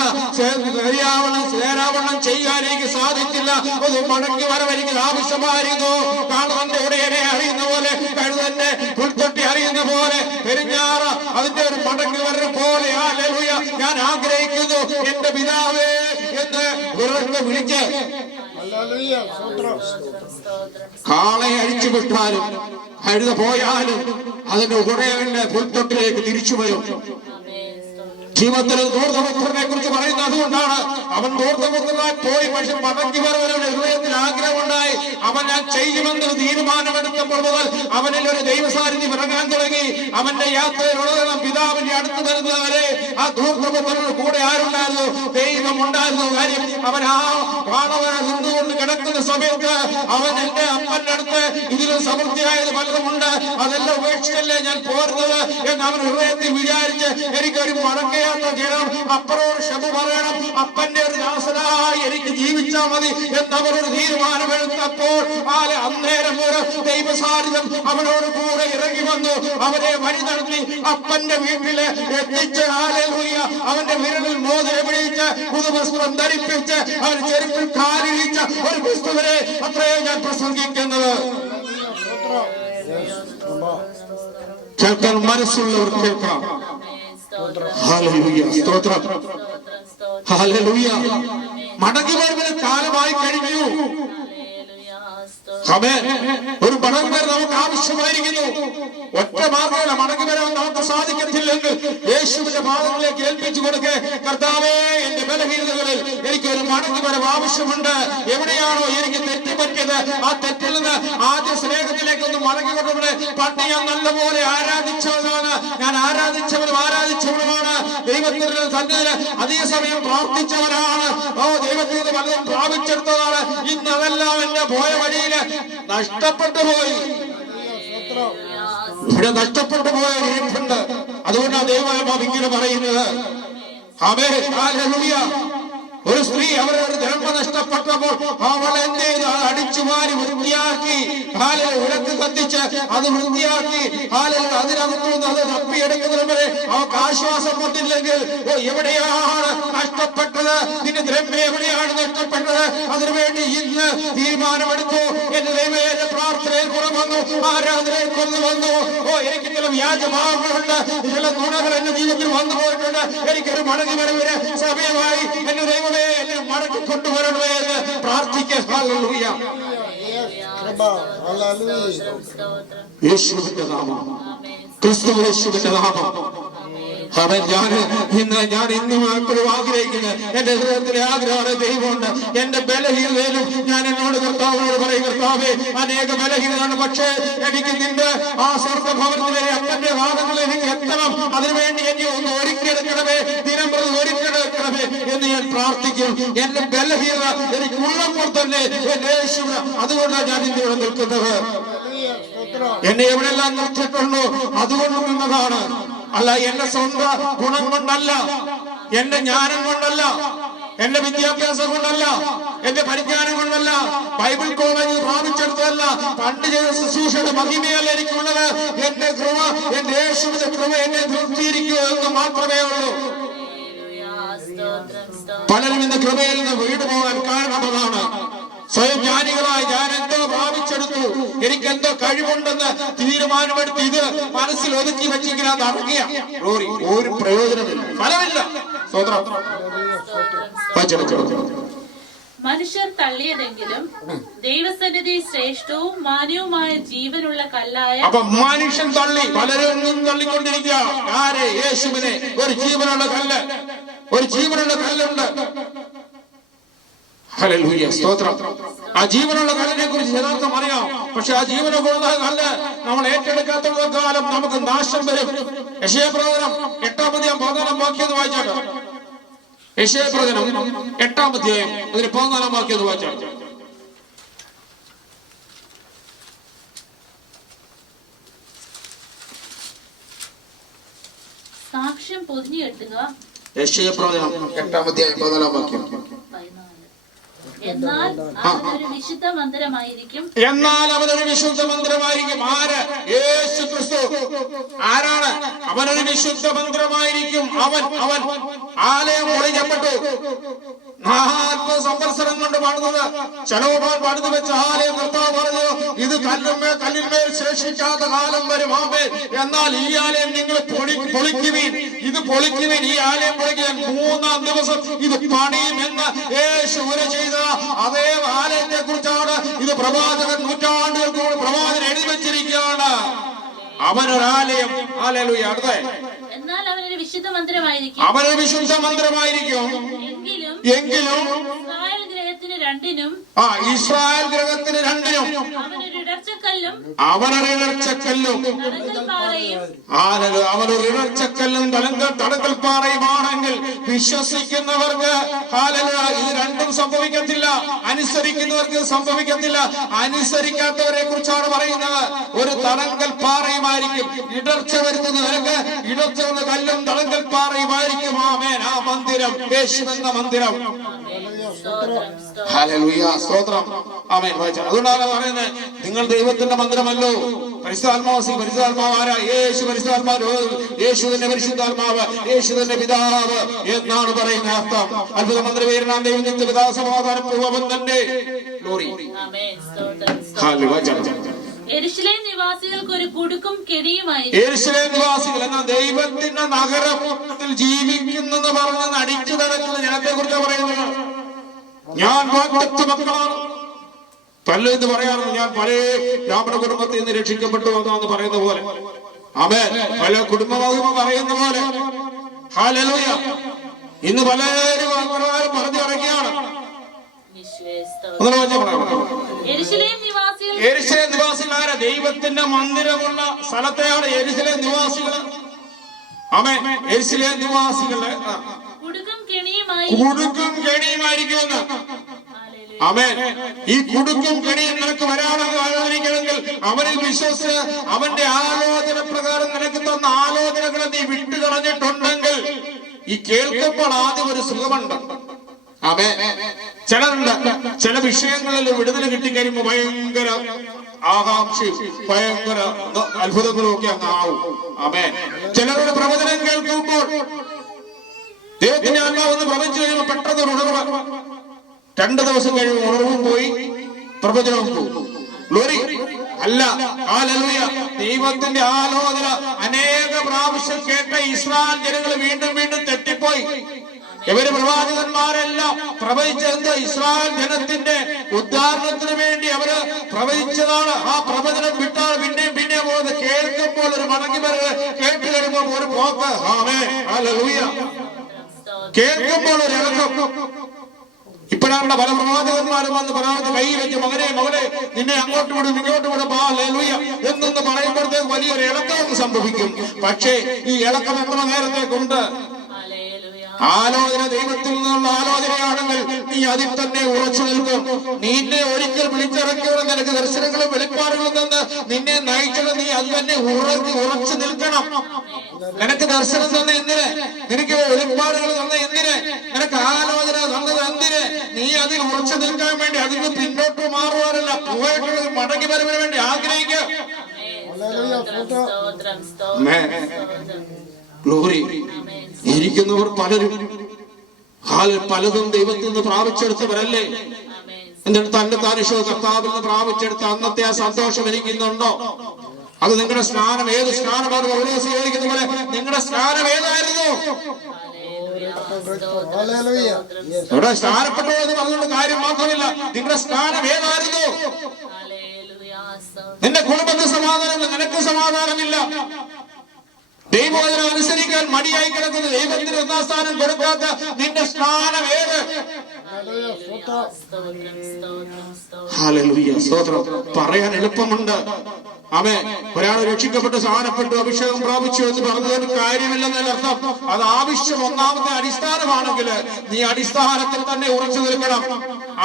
നേരാവണ്ണം ചെയ്യാൻ എനിക്ക് സാധിക്കില്ല. അത് മടങ്ങി വരവ് എനിക്ക് ആവശ്യമായിരുന്നു. കാണുവന്റെ ഉടയനെ അറിയുന്ന പോലെ, കഴുതന്റെ പുൽത്തൊട്ടി അറിയുന്ന പോലെ, പെരിഞ്ഞാറ് അതിന്റെ ഒരു മടങ്ങി വരവ് പോലെ ഹല്ലേലൂയ ഞാൻ ആഗ്രഹിക്കുന്നു. എന്റെ പിതാവേ എന്ന് ഉറക്കെ വിളിച്ച് കാളയെ അഴിച്ചു വിട്ടാലും കഴുത പോയാലും അതിന്റെ ഉടയവന്റെ പുൽത്തൊട്ടിലേക്ക് തിരിച്ചു വരും. ജീവിതത്തിൽ ദൂർത്തപുത്രനെ കുറിച്ച് പറയുന്നത് അതുകൊണ്ടാണ്. അവൻ ദൂർത്തപുത്രനായി പോയി, പക്ഷെ മടങ്ങി വരവരുടെ ഹൃദയത്തിൽ ആഗ്രഹമുണ്ടായി. അവൻ ഞാൻ ചെയ്യുമെന്നൊരു തീരുമാനമെടുത്തപ്പോൾ മുതൽ അവനിൽ ഒരു ദൈവസാന്നിധ്യം ഇറങ്ങാൻ തുടങ്ങി. അവന്റെ യാത്രയിലുള്ളതെല്ലാം പിതാവിന്റെ അടുത്ത് വരുന്നവരെ ആ ദൂർത്തപുത്രനോട് കൂടെ ആരുണ്ടായിരുന്നു? ദൈവം ഉണ്ടായിരുന്നു. കാര്യം അവൻ ആ വാണവനെ നിന്നുകൊണ്ട് കിടക്കുന്ന സമയത്ത് അവൻ എന്റെ അപ്പന്റെ അടുത്ത് ഇതിലും സമൃദ്ധിയായത് പലതുമുണ്ട്, അതെല്ലാം ഉപേക്ഷിച്ചല്ലേ ഞാൻ പോരുന്നത് എന്ന് അവൻ ഹൃദയത്തിൽ വിചാരിച്ച് എനിക്കൊരു മടക്കയാത്ര ചെയ്യണം, അപ്പനോട് ക്ഷമ പറയണം, അപ്പന്റെ ഒരു ദാസനായി എനിക്ക് ജീവിച്ചാൽ മതി എന്നവരൊരു തീരുമാനമെടുത്തപ്പോൾ അന്നേരം ഒരു ദൈവസാന്നിധ്യം അവനോട് കൂടെ ഇറങ്ങി വന്നു. അവനെ വഴി നടത്തി അപ്പന്റെ വീട്ടില് എത്തിച്ച് ഹല്ലേലൂയ അവന്റെ വിരലിൽ മോതിരം പിടിച്ച് പുതുവസ്ത്രം ധരിപ്പിച്ച് അവൻ ചെരുപ്പിൽ കാലിഴിച്ച ഒരു ക്രിസ്തുവിനെ അത്രയും ഞാൻ പ്രസംഗിക്കുന്നത്. കേൾക്കാൻ മനസ്സുള്ളവർ കേൾക്കാം. ഹല്ലേലൂയ, സ്തോത്രം. ഹല്ലേലൂയ. മടങ്ങി വരുന്ന കാലമായി കഴിഞ്ഞു. ഒരു മടങ്ങി വരവ് നമുക്ക് ആവശ്യമായിരിക്കുന്നു. ഒറ്റ മാർഗമല്ല, മടങ്ങി വരാൻ നമുക്ക് സാധിക്കത്തില്ലെങ്കിൽ യേശുവിന്റെ പാദങ്ങളിലേക്ക് ഏൽപ്പിച്ചു കൊടുക്കേ. കർത്താവേ, എന്റെ ബലഹീനതകളിൽ എനിക്കൊരു മടങ്ങി വരവ് ആവശ്യമുണ്ട്. എവിടെയാണോ എനിക്ക് തെറ്റ് പറ്റിയത് ആ തെറ്റിൽ നിന്ന് ആദ്യ സ്നേഹത്തിലേക്ക് ഒന്ന് മടങ്ങി കൊണ്ടുവിടെ. പണ്ട് ഞാൻ നല്ലപോലെ ആരാധിച്ചവനാണ്, ഞാൻ ആരാധിച്ചവനുമാണ്, ദൈവത്തിന്റെ സന്നിധിയിൽ അധിക സമയം പ്രാർത്ഥിച്ചവനാണ്, ദൈവത്തിന് പലതും പ്രാപിച്ചെടുത്തതാണ്. ഇന്ന് അതെല്ലാം എന്റെ പോയ വഴിയില് നഷ്ടപ്പെട്ടു പോയി. ഇവിടെ നഷ്ടപ്പെട്ടു പോയ ഇരിപ്പുണ്ട്. അതുകൊണ്ടാണ് ദൈവം ഇങ്ങനെ പറയുന്നത്. ആമേൻ, ഹല്ലേലൂയ. ഒരു സ്ത്രീ അവരുടെ ജന്മം നഷ്ടപ്പെട്ടപ്പോൾ അവൾ എന്ത് ചെയ്തു? അടിച്ചുമാരി വൃത്തിയാക്കി, ഉരക്ക് കത്തിച്ച് അത് വൃത്തിയാക്കി, അതിനകത്തുനിന്ന് അത് തപ്പിയെടുക്കുന്നതിന് വരെ അവർക്ക് ആശ്വാസം വന്നില്ലെങ്കിൽ എവിടെയാണ് നഷ്ടപ്പെട്ടത്? നിന്റെ ദ്രവ്യം എവിടെയാണ് നഷ്ടപ്പെട്ടത്? അതിനുവേണ്ടി ഇന്ന് തീരുമാനമെടുത്തു. എന്റെ ദൈവമേ, എന്റെ പ്രാർത്ഥനയിൽ കുറവ് വന്നു, ആരാധനയിൽ കുറവ് വന്നു. എനിക്ക് ചില വ്യാജഭാവങ്ങളുണ്ട്, ചില നുണകൾ എന്റെ ജീവിതത്തിൽ വന്നു പോയിട്ടുണ്ട്. എനിക്കൊരു മടങ്ങി വരവിന് സമയമായി. എന്റെ ദൈവം എന്നെ മടക്കി കൊണ്ടുവരണമേ എന്ന് പ്രാർത്ഥിക്കുക. ഹല്ലേലൂയ. യേശുവിന്റെ നാമം, ക്രിസ്തു യേശുവിന്റെ നാമം. അവൻ ഞാൻ ഇന്നും എപ്പോഴും ആഗ്രഹിക്കുന്നത്, എന്റെ ഹൃദയത്തിലെ ആഗ്രഹമാണ് ദൈവമുണ്ട്. എന്റെ ബലഹീനതയിലും ഞാൻ എന്നോട് കർത്താവിനോട് പറയും, കർത്താവേ, അനേക ബലഹീനതയാണ്, പക്ഷേ എനിക്ക് നിന്റെ ആ സ്വർഗ്ഗഭവനത്തിലെ അപ്പന്റെ വാദങ്ങളിൽ എനിക്ക് എത്തണം. അതിനുവേണ്ടി എന്നെ ഒന്ന് ഒരുക്കിയെടുക്കണമേ, ദിനം പ്രതി ഒരുക്കിയെടുക്കണമേ എന്ന് ഞാൻ പ്രാർത്ഥിക്കും. എന്റെ ബലഹീനത എനിക്ക് ഉള്ളപ്പോൾ തന്നെ എന്റെ യേശുവിന്, അതുകൊണ്ടാണ് ഞാൻ ഇന്നിവിടെ നിൽക്കുന്നത്. എന്നെ എവിടെയെല്ലാം നിർത്തിയിട്ടുള്ളൂ അതുകൊണ്ട് നിന്നതാണ്. അല്ല, എന്റെ സ്വന്തം ഗുണം കൊണ്ടല്ല, എന്റെ ജ്ഞാനം കൊണ്ടല്ല, എന്റെ വിദ്യാഭ്യാസം കൊണ്ടല്ല, എന്റെ പരിജ്ഞാനം കൊണ്ടല്ല, ബൈബിൾ കോളേജ് പ്രാപിച്ചെടുത്തതല്ല, പണ്ട് ചെയ്ത ശുശ്രൂഷയുടെ മഹിമയല്ല എനിക്കുള്ളത്. എന്റെ കൃപ, എന്റെ യേശുവിന്റെ കൃപ എന്നെ നിർത്തിയിരിക്കുക എന്ന് മാത്രമേ ഉള്ളൂ. പലരും ഇന്ന് കൃപയിൽ നിന്ന് വീട് പോകാൻ കാരണം അതാണ്. സ്വയം ജ്ഞാനികളായി ഞാൻ എന്തോ പ്രാപിച്ചെടുത്തു, എനിക്കെന്തോ കഴിവുണ്ടെന്ന് തീരുമാനമെടുത്ത് ഇത് മനസ്സിൽ ഒതുക്കി വെച്ചെങ്കിൽ അത് അടങ്ങിയ ഒരു പ്രയോജനമില്ല, ഫലമില്ല. മനുഷ്യർ തള്ളിയതെങ്കിലും ദൈവസന്നിധി ശ്രേഷ്ഠവും മാന്യവുമായ ജീവനുള്ള കല്ലായ. അപ്പൊ മനുഷ്യൻ തള്ളി, പലരും തള്ളിക്കൊണ്ടിരിക്കുക. ആരെ? യേശുവിനെ. ഒരു ജീവനുള്ള കല്ല്, ഒരു ജീവനുള്ള കല്ലുണ്ട്. ഹല്ലേലൂയ, സ്തോത്രം. ആ ജീവനുള്ള കല്ലിനെ കുറിച്ച് യഥാർത്ഥം അറിയാം, പക്ഷെ ആ ജീവനുള്ള കല്ല് നമ്മൾ ഏറ്റെടുക്കാത്ത കാലം നമുക്ക് നാശം വരും. യെശയ്യാപ്രവചനം 8-ാം വാക്യം വായിച്ചാട്ടോ. യെശയ്യാപ്രവചനം 8-ാം അധ്യായം അതിന് 14-ാം വാക്യം വായിച്ചാട്ടോ. സാക്ഷ്യം പൊതിഞ്ഞു കെട്ടുക. യെശയ്യാപ്രവചനം 8-ാം അധ്യായം 14-ാം വാക്യം. എന്നാൽ അവനൊരു വിശുദ്ധ മന്ദിരമായിരിക്കും. ആര്? യേശു ക്രിസ്തു. ആരാണ്? അവനൊരു വിശുദ്ധ മന്ദിരമായിരിക്കും. അവൻ ആലയം പൊളിക്കപ്പെട്ടു. 40 സംവത്സരം കൊണ്ട് പണിതത്, ശലോമോൻ പണിതു വെച്ച ആലയം കർത്താവ് പറഞ്ഞു, ഇത് കല്ലിന്മേൽ ശേഷിക്കാത്ത കാലം വരും. ആമേൻ. എന്നാൽ ഈ ആലയം നിങ്ങൾ പൊളിക്കുവീൻ, ഇത് പൊളിക്കുവീൻ, ഈ ആലയം പൊളിക്കാൻ 3-ാം ദിവസം ഇത് പണിയും എന്ന് യേശു ഉര ചെയ്ത അതേ ആലയത്തെ കുറിച്ചാണ് ഇത് പ്രവാചകൻ നൂറ്റാണ്ടുകൾക്ക് മുമ്പ് പ്രവാചകൻ എഴുതി വെച്ചിരിക്കുകയാണ്. അവനൊരാലയം. ഹല്ലേലൂയ. അടുത്ത എന്നാൽ അവനൊരു വിശുദ്ധ മന്ദിരമായിരിക്കും. അവനൊരു വിശുദ്ധ മന്ദിരമായിരിക്കും. എങ്കിലും ഇസ്രായേൽ ഗൃഹത്തിന് രണ്ടിനും ഇസ്രായേൽ ഗ്രഹത്തിന് രണ്ടിനും അവനൊരു ഇടർച്ചക്കല്ലും അവനൊരു ഇടർച്ചക്കല്ലും അവനൊരു ഇടർച്ചക്കല്ലും തടങ്കൽപ്പാറയുമാണെങ്കിൽ വിശ്വസിക്കുന്നവർക്ക് ഇത് രണ്ടും സംഭവിക്കത്തില്ല. അനുസരിക്കുന്നവർക്ക് സംഭവിക്കത്തില്ല. അനുസരിക്കാത്തവരെ കുറിച്ചാണ് പറയുന്നത്. ഒരു തടങ്കൽപ്പാറയുമായിരിക്കും ഇടർച്ച വരുന്നത്. നിനക്ക് ഇടർച്ച വന്ന കല്ലും തടങ്കൽപ്പാറയുമായിരിക്കും. ആമേൻ. ആ മന്ദിരം യേശുവെന്ന മന്ദിരം. ഹല്ലേലൂയ, സ്തോത്രം. ആമേൻ. അതുകൊണ്ടാണ് പറയുന്നത്, നിങ്ങൾ ദൈവത്തിന്റെ മന്ദിരമല്ലോ. പരിശുദ്ധാത്മാവ് ആരാ? യേശു പരിശുദ്ധാത്മാവ്. യേശു തന്നെ പരിശുദ്ധാത്മാവ്, യേശു തന്നെ പിതാവ് എന്നാണ് പറയുന്ന അർത്ഥം. അത്ഭുത മന്ത്രിവേരനാം ദൈവം നിത്യ പിതാ സമാധാനപൂർവ്വം തന്നെ. യെരൂശലേം നിവാസികൾക്ക് ഒരു കുടുക്കും കെണിയുമായി. യെരൂശലേം നിവാസികൾ എന്ന ദൈവത്തിന്റെ നഗരത്തിൽ ജീവിക്കുന്നെന്ന് പറഞ്ഞ് നടിച്ചു നടക്കുന്ന ജനത്തെ കുറിച്ച് പറയുന്നത്. ഞാൻ വാഗ്ദത്ത മക്കളാണ്. പല എന്ന് പറയാറുണ്ട്, ഞാൻ പല ബ്രാഹ്മണ കുടുംബത്തിൽ നിന്ന് രക്ഷിക്കപ്പെട്ടു വന്നാന്ന് പറയുന്ന പോലെ. ആമേൻ. പല കുടുംബമഹിമ പറയുന്ന പോലെ. ഹല്ലേലൂയ. ഇന്ന് പലരും പറഞ്ഞു ഇറങ്ങിയാണ്. യെരൂശലേം നിവാസികൾ ആരാ? ദൈവത്തിന്റെ മന്ദിരമുള്ള സ്ഥലത്തെയാണ് യെരൂശലേം നിവാസികൾ. ആമേൻ. യെരൂശലേം നിവാസികള് കുടുക്കും കെണിയുമായിരിക്കുമെന്ന്. ആമേൻ. ഈ കുടുക്കും കെണിയും നിനക്ക് വരാനായിരിക്കണമെങ്കിൽ അവനിൽ വിശ്വസിച്ച് അവന്റെ ആലോചന പ്രകാരം നിനക്ക് തന്ന ആലോചനകളെ നീ വിട്ടുകളഞ്ഞിട്ടുണ്ടെങ്കിൽ ഈ കേൾക്കുമ്പോൾ ആദ്യം ഒരു സുഖമുണ്ട്. ആമേൻ. ചിലരുണ്ട്, ചില വിഷയങ്ങളിൽ വിടുതൽ കിട്ടിക്കഴിയുമ്പോൾ ഭയങ്കര ആകാംക്ഷയും ഭയങ്കര അത്ഭുതങ്ങളും ഒക്കെ അങ്ങ് ആവും. ആമേൻ. ചിലരുടെ പ്രവചനം കേൾക്കുമ്പോൾ ദൈവത്തിന്റെ ആത്മാവെന്ന് പ്രവചിച്ചു കഴിയുമ്പോൾ പെട്ടെന്ന് ഉണർവ്. 2 ദിവസം കഴിയുമ്പോൾ ഉണർവും പോയി, പ്രവചനവും പോയി. ഗ്ലോറി അല്ല. ഹല്ലേലൂയ. ദൈവത്തിന്റെ ആലോചന അനേക പ്രാവശ്യം കേട്ട ഇസ്രായേൽ ജനങ്ങൾ വീണ്ടും വീണ്ടും തെറ്റിപ്പോയി. ഇവര് പ്രവാചകന്മാരെല്ലാം പ്രവചിച്ചത് ഇസ്രായേൽ ജനത്തിന്റെ ഉദ്ധാരണത്തിന് വേണ്ടി അവര് പ്രവചിച്ചതാണ്. ആ പ്രവചനം വിട്ടാൽ പിന്നെയും പിന്നെയും പോകുന്നത്. കേൾക്കുമ്പോൾ ഒരു മടങ്ങി വരവ്, കേട്ട് കഴിയുമ്പോൾ ഒരു പോക്ക്. ആമേൻ. ഹല്ലേലൂയ. കേൾക്കുമ്പോൾ ഒരു ഇളക്കം. ഇപ്പോഴാണ് പല പ്രവാചകന്മാരും വന്ന് പറയാതെ കൈ വെച്ച് മകനെ നിന്നെ അങ്ങോട്ട് വിടും ഇങ്ങോട്ട് വിടും ഹല്ലേലൂയ എന്നൊന്ന് പറയുമ്പോഴത്തേക്ക് വലിയൊരു ഇളക്കം സംഭവിക്കും. പക്ഷേ ഈ ഇളക്കം എത്ര നേരത്തേക്കുണ്ട്? ആലോചന ദൈവത്തിൽ നിന്നുള്ള ആലോചനയാണെങ്കിൽ നീ അതിൽ തന്നെ ഉറച്ചു നിൽക്കും. നിന്നെ ഒരിക്കൽ വിളിച്ചിറക്കിയവരെ നിനക്ക് ദർശനങ്ങളും വെളിപ്പാടുകളും തന്ന് നിന്നെ നയിച്ചത് നീ അത് തന്നെ ഉറച്ചു നിൽക്കണം. നിനക്ക് ദർശനം തന്ന എന്തിന്? നിനക്ക് വെളിപ്പാടുകൾ തന്ന എന്തിന്? നിനക്ക് ആലോചന തന്നത് എന്തിന്? നീ അതിൽ ഉറച്ചു നിൽക്കാൻ വേണ്ടി. അതിന് പിന്നോട്ട് മാറുവാനല്ല, പോയിട്ടുള്ളത് മടങ്ങി വരവിന് വേണ്ടി ആഗ്രഹിക്കുക. ഗ്ലോറി. ഇരിക്കുന്നവർ പലതും ദൈവത്തിൽ നിന്ന് പ്രാപിച്ചെടുത്തവരല്ലേ? എന്നിട്ട് തന്നെ താനുഷോ കർത്താവിൽ നിന്ന് പ്രാപിച്ചെടുത്ത അന്നത്തെ ആ സന്തോഷം എനിക്കുന്നുണ്ടോ? അത് നിങ്ങളുടെ സ്നാനം ഏത് സ്നാനമാണ്? പൗലോസ് ചോദിക്കുന്ന പോലെ നിങ്ങളുടെ സ്നാനം ഏതായിരുന്നു? ഇവിടെ സ്നാനപ്പെട്ടു എന്ന് പറഞ്ഞുകൊണ്ട് കാര്യം മാത്രമില്ല. നിങ്ങളുടെ സ്നാനം ഏതായിരുന്നു? നിന്റെ കുടുംബത്തിന് സമാധാനമില്ല, നിനക്ക് സമാധാനമില്ല. ദൈവവചനം അനുസരിക്കാൻ മടിയായി കിടക്കുന്ന, ദൈവത്തിന് ഒന്നാം സ്ഥാനം കൊടുക്കാത്ത നിന്റെ സ്നാനം ഏത്? ഹല്ലേലൂയ, സ്തോത്രം. പറയാൻ എളുപ്പമുണ്ട്. ആമേൻ. ഒരാൾ രക്ഷിക്കപ്പെട്ട് സ്ഥാനപ്പെട്ടു അഭിഷേകം പ്രാപിച്ചു എന്ന് പറഞ്ഞതിന് കാര്യമില്ലെന്നല്ല അർത്ഥം. അത് ആവശ്യം ഒന്നാമത്തെ അടിസ്ഥാനമാണെങ്കിൽ നീ അടിസ്ഥാനത്തിൽ തന്നെ ഉറച്ചു നിൽക്കണം.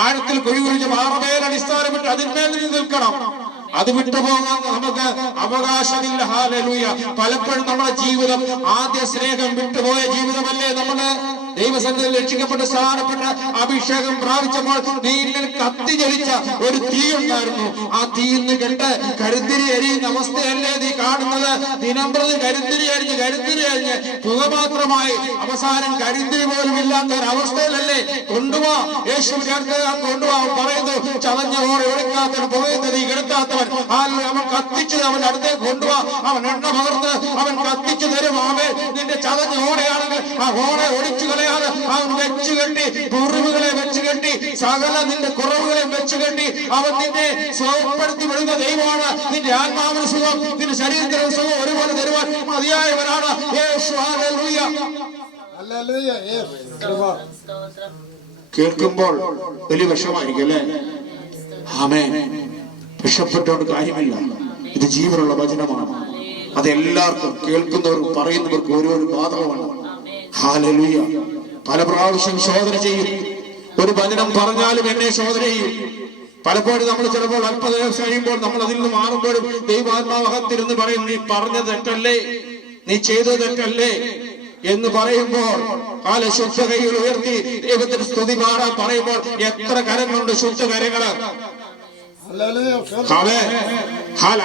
ആഴത്തിൽ കുഴികുഴിച്ച് പാറമേൽ അടിസ്ഥാനമിട്ട് അതിന്മേൽ നിൽക്കണം. അത് വിട്ടുപോകാൻ നമുക്ക് അവകാശമില്ല. ഹല്ലേലൂയ. പലപ്പോഴും നമ്മുടെ ജീവിതം ആദ്യ സ്നേഹം വിട്ടുപോയ ജീവിതമല്ലേ? നമ്മുടെ ദൈവസന്നിധിയിൽ രക്ഷിക്കപ്പെട്ട് സ്ഥാനപ്പെട്ട അഭിഷേകം പ്രാപിച്ചപ്പോൾ നീയിൽ കത്തി ജലിച്ച ഒരു തീ ഉണ്ടായിരുന്നു. ആ തീയിൽ നിന്ന് കെട്ട് കരുത്തിരി എരിയുന്ന അവസ്ഥയല്ലേ നീ കാണുന്നത്? ദിനംപ്രതി കരുത്തിരി അരിഞ്ഞ് പുക മാത്രമായി അവസാനം കരിന്തിരി പോലും ഇല്ലാത്ത ഒരു അവസ്ഥയിലല്ലേ? കൊണ്ടുപോവാ യേശു ചേർത്ത് കൊണ്ടുപോവാ പറയുന്നു. ചതഞ്ഞ ഓടെ ഒടുക്കാത്തവൻ, പുകയുന്ന തീ കെടുത്താത്തവൻ, അവൻ കത്തിച്ച് അവൻ അടുത്തേക്ക് കൊണ്ടുപോവാ. അവൻ എണ്ണ പകർന്ന് അവൻ കത്തിച്ചു തരും. അവൻ നിന്റെ ചതഞ്ഞ ഓടയാണെങ്കിൽ ആ ഓടെ ഒടിച്ചു കളയാതെ അവൻ വെച്ചു കെട്ടി, മുറിവുകളെ വെച്ചു കെട്ടി, സകല നിന്റെ കുറവുകളെ വെച്ചു കെട്ടി അവൻ നിന്നെ സുഖപ്പെടുത്തി വിടുന്ന ദൈവമാണ്. നിന്റെ ആത്മാവിന് സുഖം, നിന്റെ ശരീരത്തിന് സുഖം ഒരുപോലെ തരുവാൻ മതിയായവനാണ് യേശു. ഹല്ലേലൂയ. കേൾക്കുമ്പോൾ വലിയ വിഷമായിരിക്കും അല്ലേ? ആമേൻ. വിഷപ്പെട്ടോണ്ട് കാര്യമില്ല. ഇത് ജീവനുള്ള വചനമാണ്. അതെല്ലാവർക്കും കേൾക്കുന്നവർക്കും പറയുന്നവർക്കും ഓരോരോ ബാധകമാണ്. ഹല്ലേലൂയ. പല പ്രാവശ്യം ശോധന ചെയ്യും. ഒരു വചനം പറഞ്ഞാലും എന്നെ ശോധന ചെയ്യും. പലപ്പോഴും നമ്മൾ ചിലപ്പോൾ അല്പദിവസം കഴിയുമ്പോൾ നമ്മൾ അതിൽ നിന്ന് മാറുമ്പോഴും ദൈവാത്മാവ് അകത്തിരുന്ന് പറയും, നീ പറഞ്ഞത് തെറ്റല്ലേ, നീ ചെയ്തത് തെറ്റല്ലേ എന്ന് പറയുമ്പോൾ ശുദ്ധ കൈകൾ ഉയർത്തി ദൈവത്തിന് സ്തുതി പാടാൻ പറയുമ്പോൾ എത്ര കരങ്ങളുണ്ട്, ശുദ്ധ കരങ്ങള്.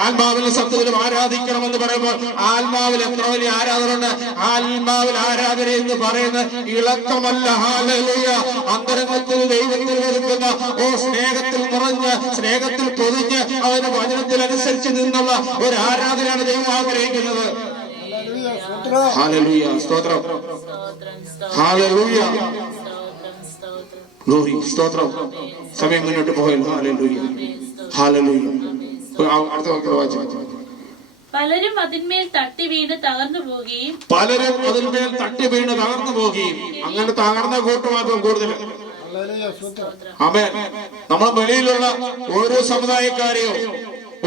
ആത്മാവിലെ സത്യത്തിലും ആരാധിക്കണമെന്ന് പറയുമ്പോൾ ആത്മാവിൽ എത്ര വലിയ ആരാധന. ആത്മാവിൽ ആരാധന എന്ന് പറയുന്ന ഇളക്കമല്ല. ഹല്ലേലൂയ. അന്തരംഗത്തിൽ ദൈവത്തിൽ ഒരുക്കുന്ന സ്നേഹത്തിൽ നിറഞ്ഞ് സ്നേഹത്തിൽ പൊതിഞ്ഞ് അവന്റെ വചനത്തിൽ അനുസരിച്ച് നിന്നുള്ള ഒരു ആരാധനയാണ് ദൈവം ആഗ്രഹിക്കുന്നത്. ഹല്ലേലൂയ. സ്തോത്രം. ഹല്ലേലൂയ. ഗ്ലോറി. സ്തോത്രം. സമയം മുന്നോട്ട് പോകല്ലോ. ഹല്ലേലൂയ. ഹല്ലേലൂയ. അടുത്ത വാക്യം വായിച്ചു. പലരും അതിന്മേൽ തട്ടി വീണ് തകർന്നു പോവുകയും അങ്ങനെ തകർന്ന കൂട്ടമാക്കും കൂടുതൽ. ആമേൻ. നമ്മളെ വെളിയിലുള്ള ഓരോ സമുദായക്കാരെയോ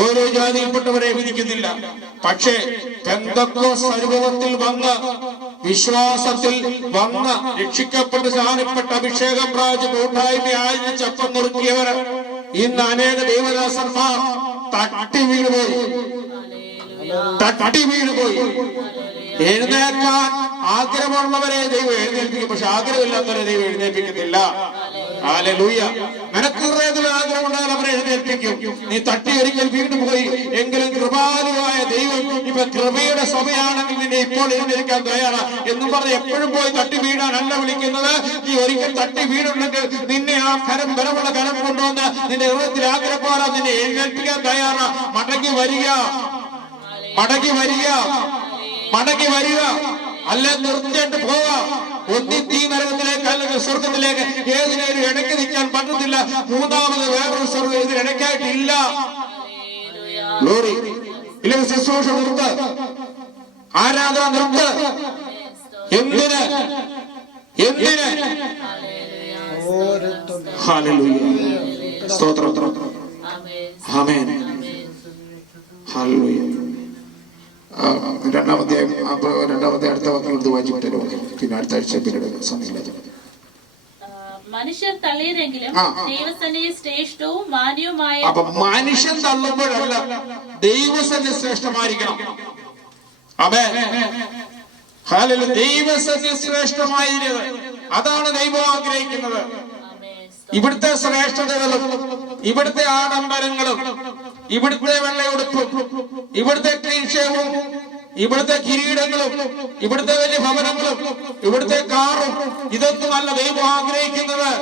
ഓരോ ജാതിയിൽപ്പെട്ടവരെ വിധിക്കുന്നില്ല. പക്ഷേ പെന്തക്കോസ്ത് അനുഭവത്തിൽ വന്ന് വിശ്വാസത്തിൽ വന്ന് രക്ഷിക്കപ്പെട്ട് സ്നാനപ്പെട്ട അഭിഷേകം പ്രാപിച്ച് കൂട്ടായ്മ ആചരിച്ചപ്പം നുറുക്കിയവർ ഇന്ന് അനേക ദൈവദാസന്മാർ തട്ടി വീണുപോയി. എഴുന്നേൽക്കാൻ ആഗ്രഹമുള്ളവരെ ദൈവം എഴുന്നേൽപ്പിക്കും. പക്ഷെ ആഗ്രഹമില്ലാത്തവരെ ദൈവം എഴുന്നേൽപ്പിക്കുന്നില്ല. ഹല്ലേലൂയ. നിനക്ക് ഹൃദയത്തിൽ ആഗ്രഹമുണ്ടായാൽ അവരെ എഴുന്നേൽപ്പിക്കും. നീ തട്ടി ഒരിക്കൽ വീണ്ടും പോയി എങ്കിലും കൃപാലുവായ ദൈവം ഇപ്പൊ കൃപയുടെ സമയമാണെങ്കിൽ നിന്നെ ഇപ്പോൾ എഴുന്നേൽക്കാൻ തയ്യാറാ എന്നും പറഞ്ഞ് എപ്പോഴും പോയി തട്ടി വീഴാനല്ല വിളിക്കുന്നത്. നീ ഒരിക്കൽ തട്ടി വീടുണ്ടെങ്കിൽ നിന്നെ ആ കരം ബലമുള്ള കരം കൊണ്ടുവന്ന് നിന്റെ ഹൃദയത്തിൽ ആഗ്രഹപ്രകാരം നിന്നെ എഴുന്നേൽപ്പിക്കാൻ തയ്യാറാ. മടങ്ങി വരിക. അല്ലെ നിർത്തിയിട്ട് പോവാ. ഒന്നി തീ നരകത്തിലേക്ക് അല്ലെങ്കിൽ സ്വർഗത്തിലേക്ക് ഏതിനൊരു ഇടയ്ക്ക് നിൽക്കാൻ പറ്റത്തില്ല. മൂന്നാമത് വേറൊരു സ്വർഗം ഇതിനിടയ്ക്കായിട്ടില്ല. ഗ്ലോറി. ഇല്ലെങ്കിൽ ശുശ്രൂഷ നിർത്ത്, ആരാധന നിർത്ത്. എന്തിന്? ഹല്ലേലൂയ. സ്തോത്രം. ആമേൻ. ഹല്ലേലൂയ. രണ്ടാമത്തെ അടുത്ത വാക്യം എടുത്ത് വായിച്ചിട്ടല്ലോ. പിന്നെ അടുത്ത ആഴ്ച പിന്നീട് സമയമില്ല. മനുഷ്യർ തള്ളിയതെങ്കിലും ദൈവസന്നിധി ശ്രേഷ്ഠവും മാന്യവുമായ. അപ്പൊ മനുഷ്യൻ തള്ളുമ്പോഴല്ല ദൈവസന്നിധി ശ്രേഷ്ഠമായിരിക്കണം. ആമേൻ. ഹല്ലേലൂയ. ദൈവസന്നിധി ശ്രേഷ്ഠമായിരുന്നത് അതാണ് ദൈവം ആഗ്രഹിക്കുന്നത്. ഇവിടുത്തെ ശ്രേഷ്ഠതകളും ഇവിടുത്തെ ആഡംബരങ്ങളും ഇവിടുത്തെ വെള്ളയുടുപ്പും ഇവിടുത്തെ ക്ലീശവും ഇവിടുത്തെ കിരീടങ്ങളും ഇവിടുത്തെ വലിയ ഭവനങ്ങളും ഇവിടുത്തെ കാറും ഇതൊന്നുമല്ല ദൈവം ആഗ്രഹിക്കുന്നത്.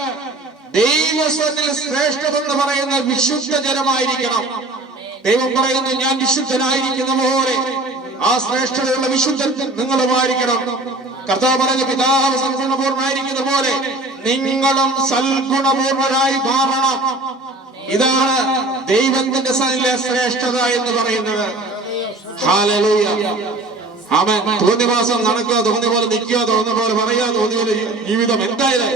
ദൈവത്തിൽ ശ്രേഷ്ഠമെന്ന് പറയുന്ന വിശുദ്ധ ജനമായിരിക്കണം. ദൈവം പറയുന്നു, ഞാൻ വിശുദ്ധനായിരിക്കുന്ന പോലെ ആ ശ്രേഷ്ഠതയുള്ള വിശുദ്ധൻ നിങ്ങളുമായിരിക്കണം. കർത്താവ് പറഞ്ഞു, പിതാവ് സൽഗുണപൂർണ്ണായിരിക്കുന്ന പോലെ നിങ്ങളും സൽഗുണപൂർണരായി മാറണം. ഇതാണ് ദൈവത്തിന്റെ സന്നിധിയിലെ ശ്രേഷ്ഠത എന്ന് പറയുന്നത്. ഹല്ലേലൂയ. ആമേൻ. തോന്നിവാസം നടക്കുക, തോന്നിയ പോലെ നിൽക്കുക, തോന്നിയ പോലെ പറയുക, തോന്നിയ പോലെ ജീവിതം എന്തായത്?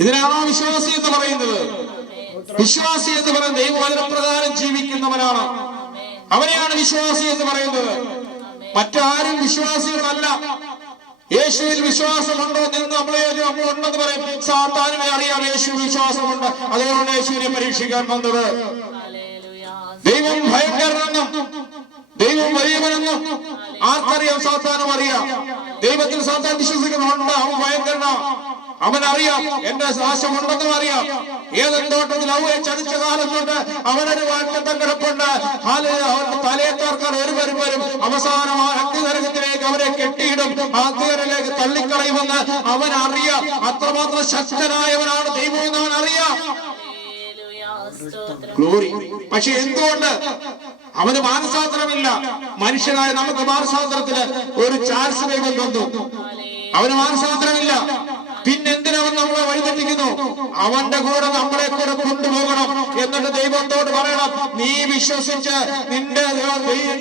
ഇതിനാണോ വിശ്വാസി എന്ന് പറയുന്നത്? വിശ്വാസി എന്ന് പറയുന്നത് ദൈവവചനപ്രകാരം ജീവിക്കുന്നവനാണ്. അവനെയാണ് വിശ്വാസി എന്ന് പറയുന്നത്. മറ്റാരും വിശ്വാസികളല്ല. യേശുവിൽ വിശ്വാസമുണ്ടോ എന്ന് നമ്മളുണ്ടെന്ന് പറയും. സാത്താനിനെ അറിയാം യേശു വിശ്വാസമുണ്ട്, അതുകൊണ്ട് യേശുവിനെ പരീക്ഷിക്കാൻ വന്നത്. ദൈവം ഭയങ്കരനെന്നും ദൈവം വലിയവനെന്നും ആർക്കറിയാം? സാത്താനും അറിയാം. ദൈവത്തിൽ സാത്താൻ വിശ്വസിക്കുന്നുണ്ട്, അവൻ ഭയങ്കരനാ. അവനറിയാം എന്റെ നാശമുണ്ടെന്നും അറിയാം. ഏതെന്തോട്ടത്തിൽ അവയെ ചതിച്ച കാലം തൊട്ട് അവനൊരു വാറ്റത്തം കിടപ്പുണ്ട്. അവരുടെ തലയെ തോർക്കാൻ ഒരുവരും വരും. അവസാനം ആ അഗ്നിനരകത്തിലേക്ക് അവരെ കെട്ടിയിടും, അഗ്നിനരകത്തിലേക്ക് തള്ളിക്കളയുമെന്ന് അവനറിയാം. അത്രമാത്രം ശക്തനായവനാണ് ദൈവം എന്ന് അവനറിയാം. ഗ്ലോറി. പക്ഷെ എന്തുകൊണ്ട് അവന് മാനസാന്തരമില്ല? മനുഷ്യനായ നമുക്ക് മാനസാന്തരത്തിന് ഒരു ചാൻസ് ദൈവം തന്നു. അവന് മാനസാന്തരമില്ല. പിന്നെന്തിനവൻ നമ്മളെ വഴിതെറ്റി പ്രവർത്തിക്കുന്നു. അവന്റെ കൂടെ നമ്മളെ കൂടെ കൊണ്ടുപോകണം. എന്നിട്ട് ദൈവത്തോട് പറയണം, നീ വിശ്വസിച്ച് നിന്റെ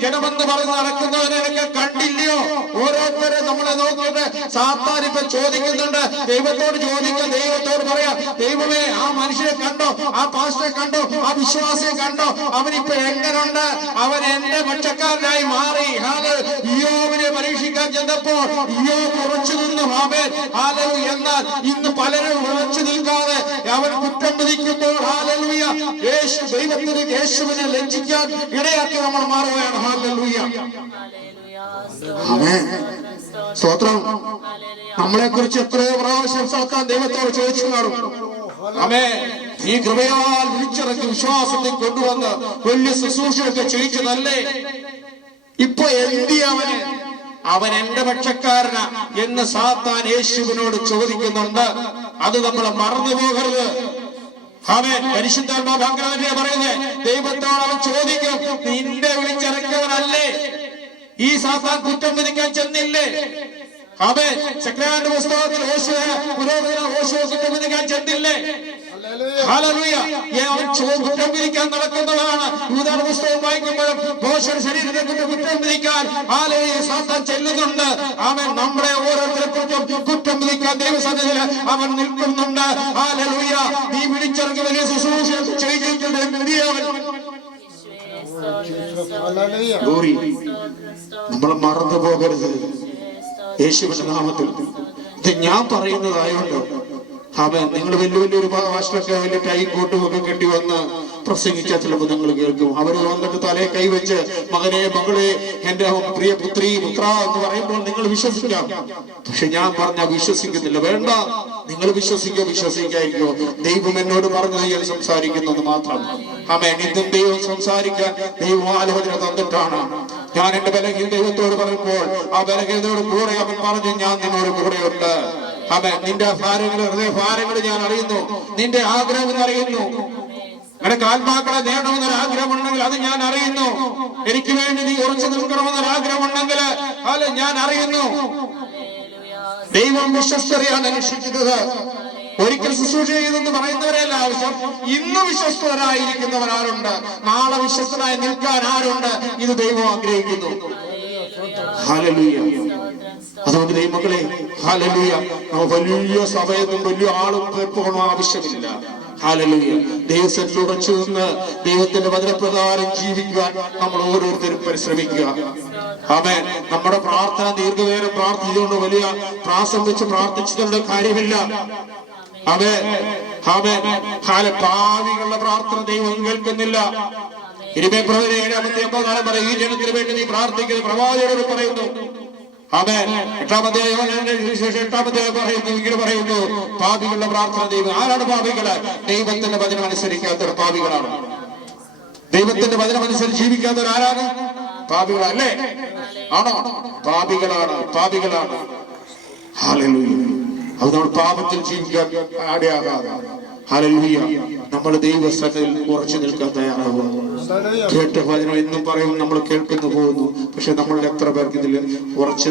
ജനമെന്ന് പറഞ്ഞ് നടക്കുന്നവരെയൊക്കെ കണ്ടില്ലയോ? ഓരോരുത്തരെ നമ്മളെ നോക്കിയിട്ട് സാത്താൻ ഇപ്പൊ ചോദിക്കുന്നുണ്ട്. ദൈവത്തോട് ചോദിക്കുക, ദൈവത്തോട് പറയാ, ദൈവമേ ആ മനുഷ്യനെ കണ്ടോ, ആ പാസ്റ്ററെ കണ്ടോ, ആ വിശ്വാസിയെ കണ്ടോ, അവനിപ്പോ എങ്ങനുണ്ട്? അവൻ എന്റെ പക്ഷക്കാരനായി മാറി. ഇയ്യോബിനെ പരീക്ഷിക്കാൻ ചെന്നപ്പോൾ ഇയ്യോബ് ഉറച്ചു നിന്നു. ആമേൻ, ഹല്ലേലൂയ. എന്നാൽ ഇന്ന് പലരും ഉറച്ചു നിൽക്കാതെ അവൻ കുറ്റം വിധിക്കുമ്പോൾ ഹല്ലേലൂയ, ദൈവത്തിന് യേശുവിനെ ലജ്ജിക്കാൻ ഇടയാക്കി നമ്മൾ മാറുകയാണ്. ഹല്ലേലൂയ, ആമേൻ, സ്തോത്രം. നമ്മളെ കുറിച്ച് എത്രയോ പ്രാവശ്യം സാത്താൻ ദൈവത്തോട് ചോദിച്ചു കാണും. ആമേൻ, ഈ കൃപയാൽ വിളിച്ചിറക്കി വിശ്വാസത്തിൽ കൊണ്ടുവന്ന് വലിയ ശുശ്രൂഷയൊക്കെ ചെയ്യിച്ചതല്ലേ? ഇപ്പൊ എന്തി അവൻ എന്റെ പക്ഷക്കാരനാ എന്ന് സാത്താൻ യേശുവിനോട് ചോദിക്കുന്നുണ്ട്. അത് നമ്മൾ മറന്നു പോകരുത്. ആമേൻ, പരിശുദ്ധാത്മാവ് അങ്ങനെ പറയുന്നത്. ദൈവത്തോട് അവൻ ചോദിക്കും, നിന്റെ വിളിച്ചിറക്കിയവനല്ലേ? ഈ സാത്താൻ കുറ്റം വിധിക്കാൻ ചെന്നില്ലേ? ആമേൻ, സെക്രട്ടറി പുസ്തകത്തിൽ ഓശോ കുറ്റം വിധിക്കാൻ ചെന്നില്ലേ? ഹല്ലേലൂയ. അവൻ കുറ്റം വിധിക്കാൻ നടക്കുന്നതാണ്. യൂദായുടെ പുസ്തകം വായിക്കുമ്പോഴും മോശയുടെ ശരീരത്തെ കുറ്റം വിധിക്കാൻ സാത്താൻ ചെല്ലുന്നുണ്ട്. അവൻ നമ്മളെ ഓരോരുത്തരെ കുറിച്ചും കുറ്റം വിധിക്കാൻ ദൈവസന്നിധിയിൽ അവൻ നിൽക്കുന്നുണ്ട്. ഹല്ലേലൂയ. നീ വിളിച്ചിറങ്ങി വലിയ ശുശ്രൂഷ ചെയ്തിട്ടുണ്ട്. നമ്മൾ മറന്നു പോകരുത്. യേശുവിന്റെ നാമത്തിൽ ഇത് ഞാൻ പറയുന്നതായോണ്ട് അവൻ നിങ്ങൾ വലിയൊരു ഭാഷയൊക്കെ വലിയ ടൈ കോട്ടും ഒക്കെ കെട്ടി വന്ന് പ്രസംഗിച്ചാൽ ചിലപ്പോൾ നിങ്ങൾ കേൾക്കും. അവര് വന്നിട്ട് തലയെ കൈവച്ച് മകനെ മകളെ എന്റെ പ്രിയ പുത്രി പുത്ര എന്ന് പറയുമ്പോൾ നിങ്ങൾ വിശ്വസിക്കാം. പക്ഷെ ഞാൻ പറഞ്ഞാൽ വിശ്വസിക്കുന്നില്ല. വേണ്ട, നിങ്ങൾ വിശ്വസിക്കാതിരിക്കോ. ദൈവം എന്നോട് പറഞ്ഞത് ഞാൻ സംസാരിക്കുന്നത് മാത്രം. ആമേൻ. ഇന്നും ദൈവം സംസാരിക്കാൻ ദൈവം ആലോചന തന്നിട്ടാണ്. ഞാൻ എന്റെ ബലഹീന ദൈവത്തോട് പറയുമ്പോൾ ആ ബലഹീനതയോട് കൂടെ അവൻ പറഞ്ഞു, ഞാൻ നിന്നോട് കൂടെയുണ്ട്. അവൻ നിന്റെ ഹൃദയഭാരങ്ങൾ ഞാൻ അറിയുന്നു, നിന്റെ ആഗ്രഹം അറിയുന്നു. നിനക്ക് ആത്മാക്കളെ നേടണമെന്നൊരു ആഗ്രഹം ഉണ്ടെങ്കിൽ അത് ഞാൻ അറിയുന്നു. എനിക്ക് വേണ്ടി നീ ഉറച്ചു നിൽക്കണമെന്നൊരു ആഗ്രഹം ഉണ്ടെങ്കിൽ അത് ഞാൻ അറിയുന്നു. ദൈവം വിശ്വസ്തരെയാണ് അന്വേഷിക്കുന്നത്. ഒരിക്കൽ ശുശ്രൂഷ ചെയ്തെന്ന് പറയുന്നവരല്ല ആവശ്യം. ഇന്ന് വിശ്വസ്തരായിരിക്കുന്നവർ ആരുണ്ട്? നാളെ വിശ്വസ്തനായി നിൽക്കാൻ ആരുണ്ട്? ഇത് ദൈവം ആഗ്രഹിക്കുന്നു. ഹല്ലേലൂയ. അതുകൊണ്ട് ദൈവമക്കളെ, ഹല്ലേലൂയ, വലിയ സഭയൊന്നും വലിയ ആളും പോകണം ആവശ്യമില്ല. ഹല്ലേലൂയ. ദൈവത്തിൽ ഉറച്ചു നിന്ന് ദൈവത്തിന്റെ വചനപ്രകാരം ജീവിക്കുവാൻ നമ്മൾ ഓരോരുത്തരും പരിശ്രമിക്കുക. ആമേൻ. നമ്മുടെ പ്രാർത്ഥന ദീർഘനേരം പ്രാർത്ഥിച്ചുകൊണ്ട് വലിയ പ്രാസം വെച്ച് പ്രാർത്ഥിച്ചതുകൊണ്ട് കാര്യമില്ല. ആമേൻ, ആമേൻ. പാവികളുടെ പ്രാർത്ഥന ദൈവം കേൾക്കുന്നില്ല. 27:7 പറയും, ഈ ജനത്തിന് വേണ്ടി നീ പ്രാർത്ഥിക്കുന്നത് പ്രവാചകരോട് പറയുന്നു. ആമേൻ. 8-ാമത്തെ പറയുന്നു, ഇങ്ങനെ പറയുന്നു, പാപികളുടെ പ്രാർത്ഥന ദൈവം. ആരാണ് പാപികള്? ദൈവത്തിന്റെ വചനം അനുസരിക്കാത്തവർ പാപികളാണ്. ദൈവത്തിന്റെ വചനം അനുസരിച്ച് ജീവിക്കാത്തവർ ആരാണ്? പാപികളല്ലേ? ആണോ? പാപികളാണ്. ഹല്ലേലൂയ. അത് നമ്മൾ പാപത്തിൽ ജീവിക്കാൻ ആടെയാകാതെ ഹല്ലേലൂയ നമ്മൾ ദൈവസന്നിധിയിൽ ഉറച്ചു നിൽക്കാൻ തയ്യാറാവുക. കേട്ട വചനം എന്നും പറയും, നമ്മൾ കേൾക്കുന്നു പോകുന്നു. പക്ഷെ നമ്മളുടെ എത്ര പേർക്ക് ഇതിൽ ഉറച്ചു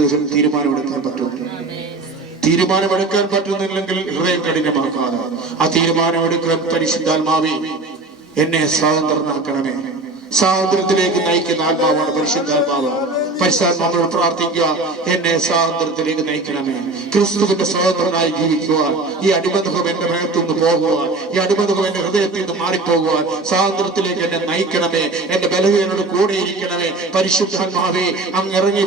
തീരുമാനമെടുക്കാൻ പറ്റുന്നില്ലെങ്കിൽ ഹൃദയം കഠിനമാക്കാതെ ആ തീരുമാനമെടുക്കാൻ പരിശുദ്ധാത്മാവേ എന്നെ സ്വതന്ത്രനാക്കണമേ. സ്വാതന്ത്ര്യത്തിലേക്ക് നയിക്കുന്ന ആത്മാവാണ് പരിശുദ്ധാത്മാവ്. പരിശുദ്ധാത്മാവോട് പ്രാർത്ഥിക്കുക, എന്നെ സ്വാതന്ത്ര്യത്തിലേക്ക് നയിക്കണമേ. ക്രിസ്തുവിന്റെ സ്വതന്ത്രനായി ജീവിക്കുവാൻ, ഈ അടിമതം എന്റെ ഹൃദയത്തിൽ നിന്ന് പോകുവാൻ, ഈ അടിമതം എന്റെ ഹൃദയത്തിൽ നിന്ന് മാറിപ്പോകുവാൻ സ്വാതന്ത്ര്യത്തിലേക്ക് എന്നെ നയിക്കണമേ. എന്റെ ബലഹീനോട് കൂടെ ഇരിക്കണമേ. പരിശുദ്ധാത്മാവേ, അങ്ങ് ഇറങ്ങി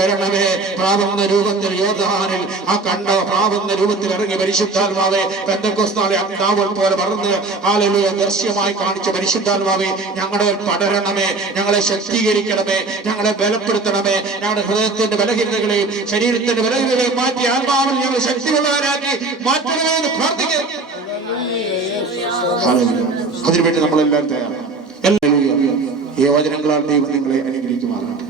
വരണമേ. പ്രാപന്ന രൂപത്തിൽ യോർദാനിൽ ആ കണ്ട പ്രാപന്ന രൂപത്തിൽ ഇറങ്ങി പരിശുദ്ധാത്മാവേ, പെന്തക്കോസ്താളെ അഗ്നാവൽ പോലെ പറന്ന് ഹല്ലേലൂയ ദൃശ്യമായി കാണിച്ച പരിശുദ്ധാത്മാവേ, ഞങ്ങളുടെ പടരണമേ, ഞങ്ങളെ ശക്തീകരിക്കണമേ, ഞങ്ങളെ ബലപ്പെടുത്തണമേ. ഞങ്ങളുടെ ഹൃദയത്തിന്റെ ബലഹീനതകളെയും ശരീരത്തിന്റെ ബലഹീനതകളെയും മാറ്റി ആത്മാവിൽ ഞങ്ങളെ ശക്തിയുള്ളവരാക്കി മാറ്റണമേ എന്ന് പ്രാർത്ഥിക്കുക. അതിനുവേണ്ടി നമ്മളെല്ലാവരും തയ്യാറാണ്. ഈ വചനങ്ങളാൽ ദൈവം നിങ്ങളെ അനുഗ്രഹിക്കുമാറാണ്.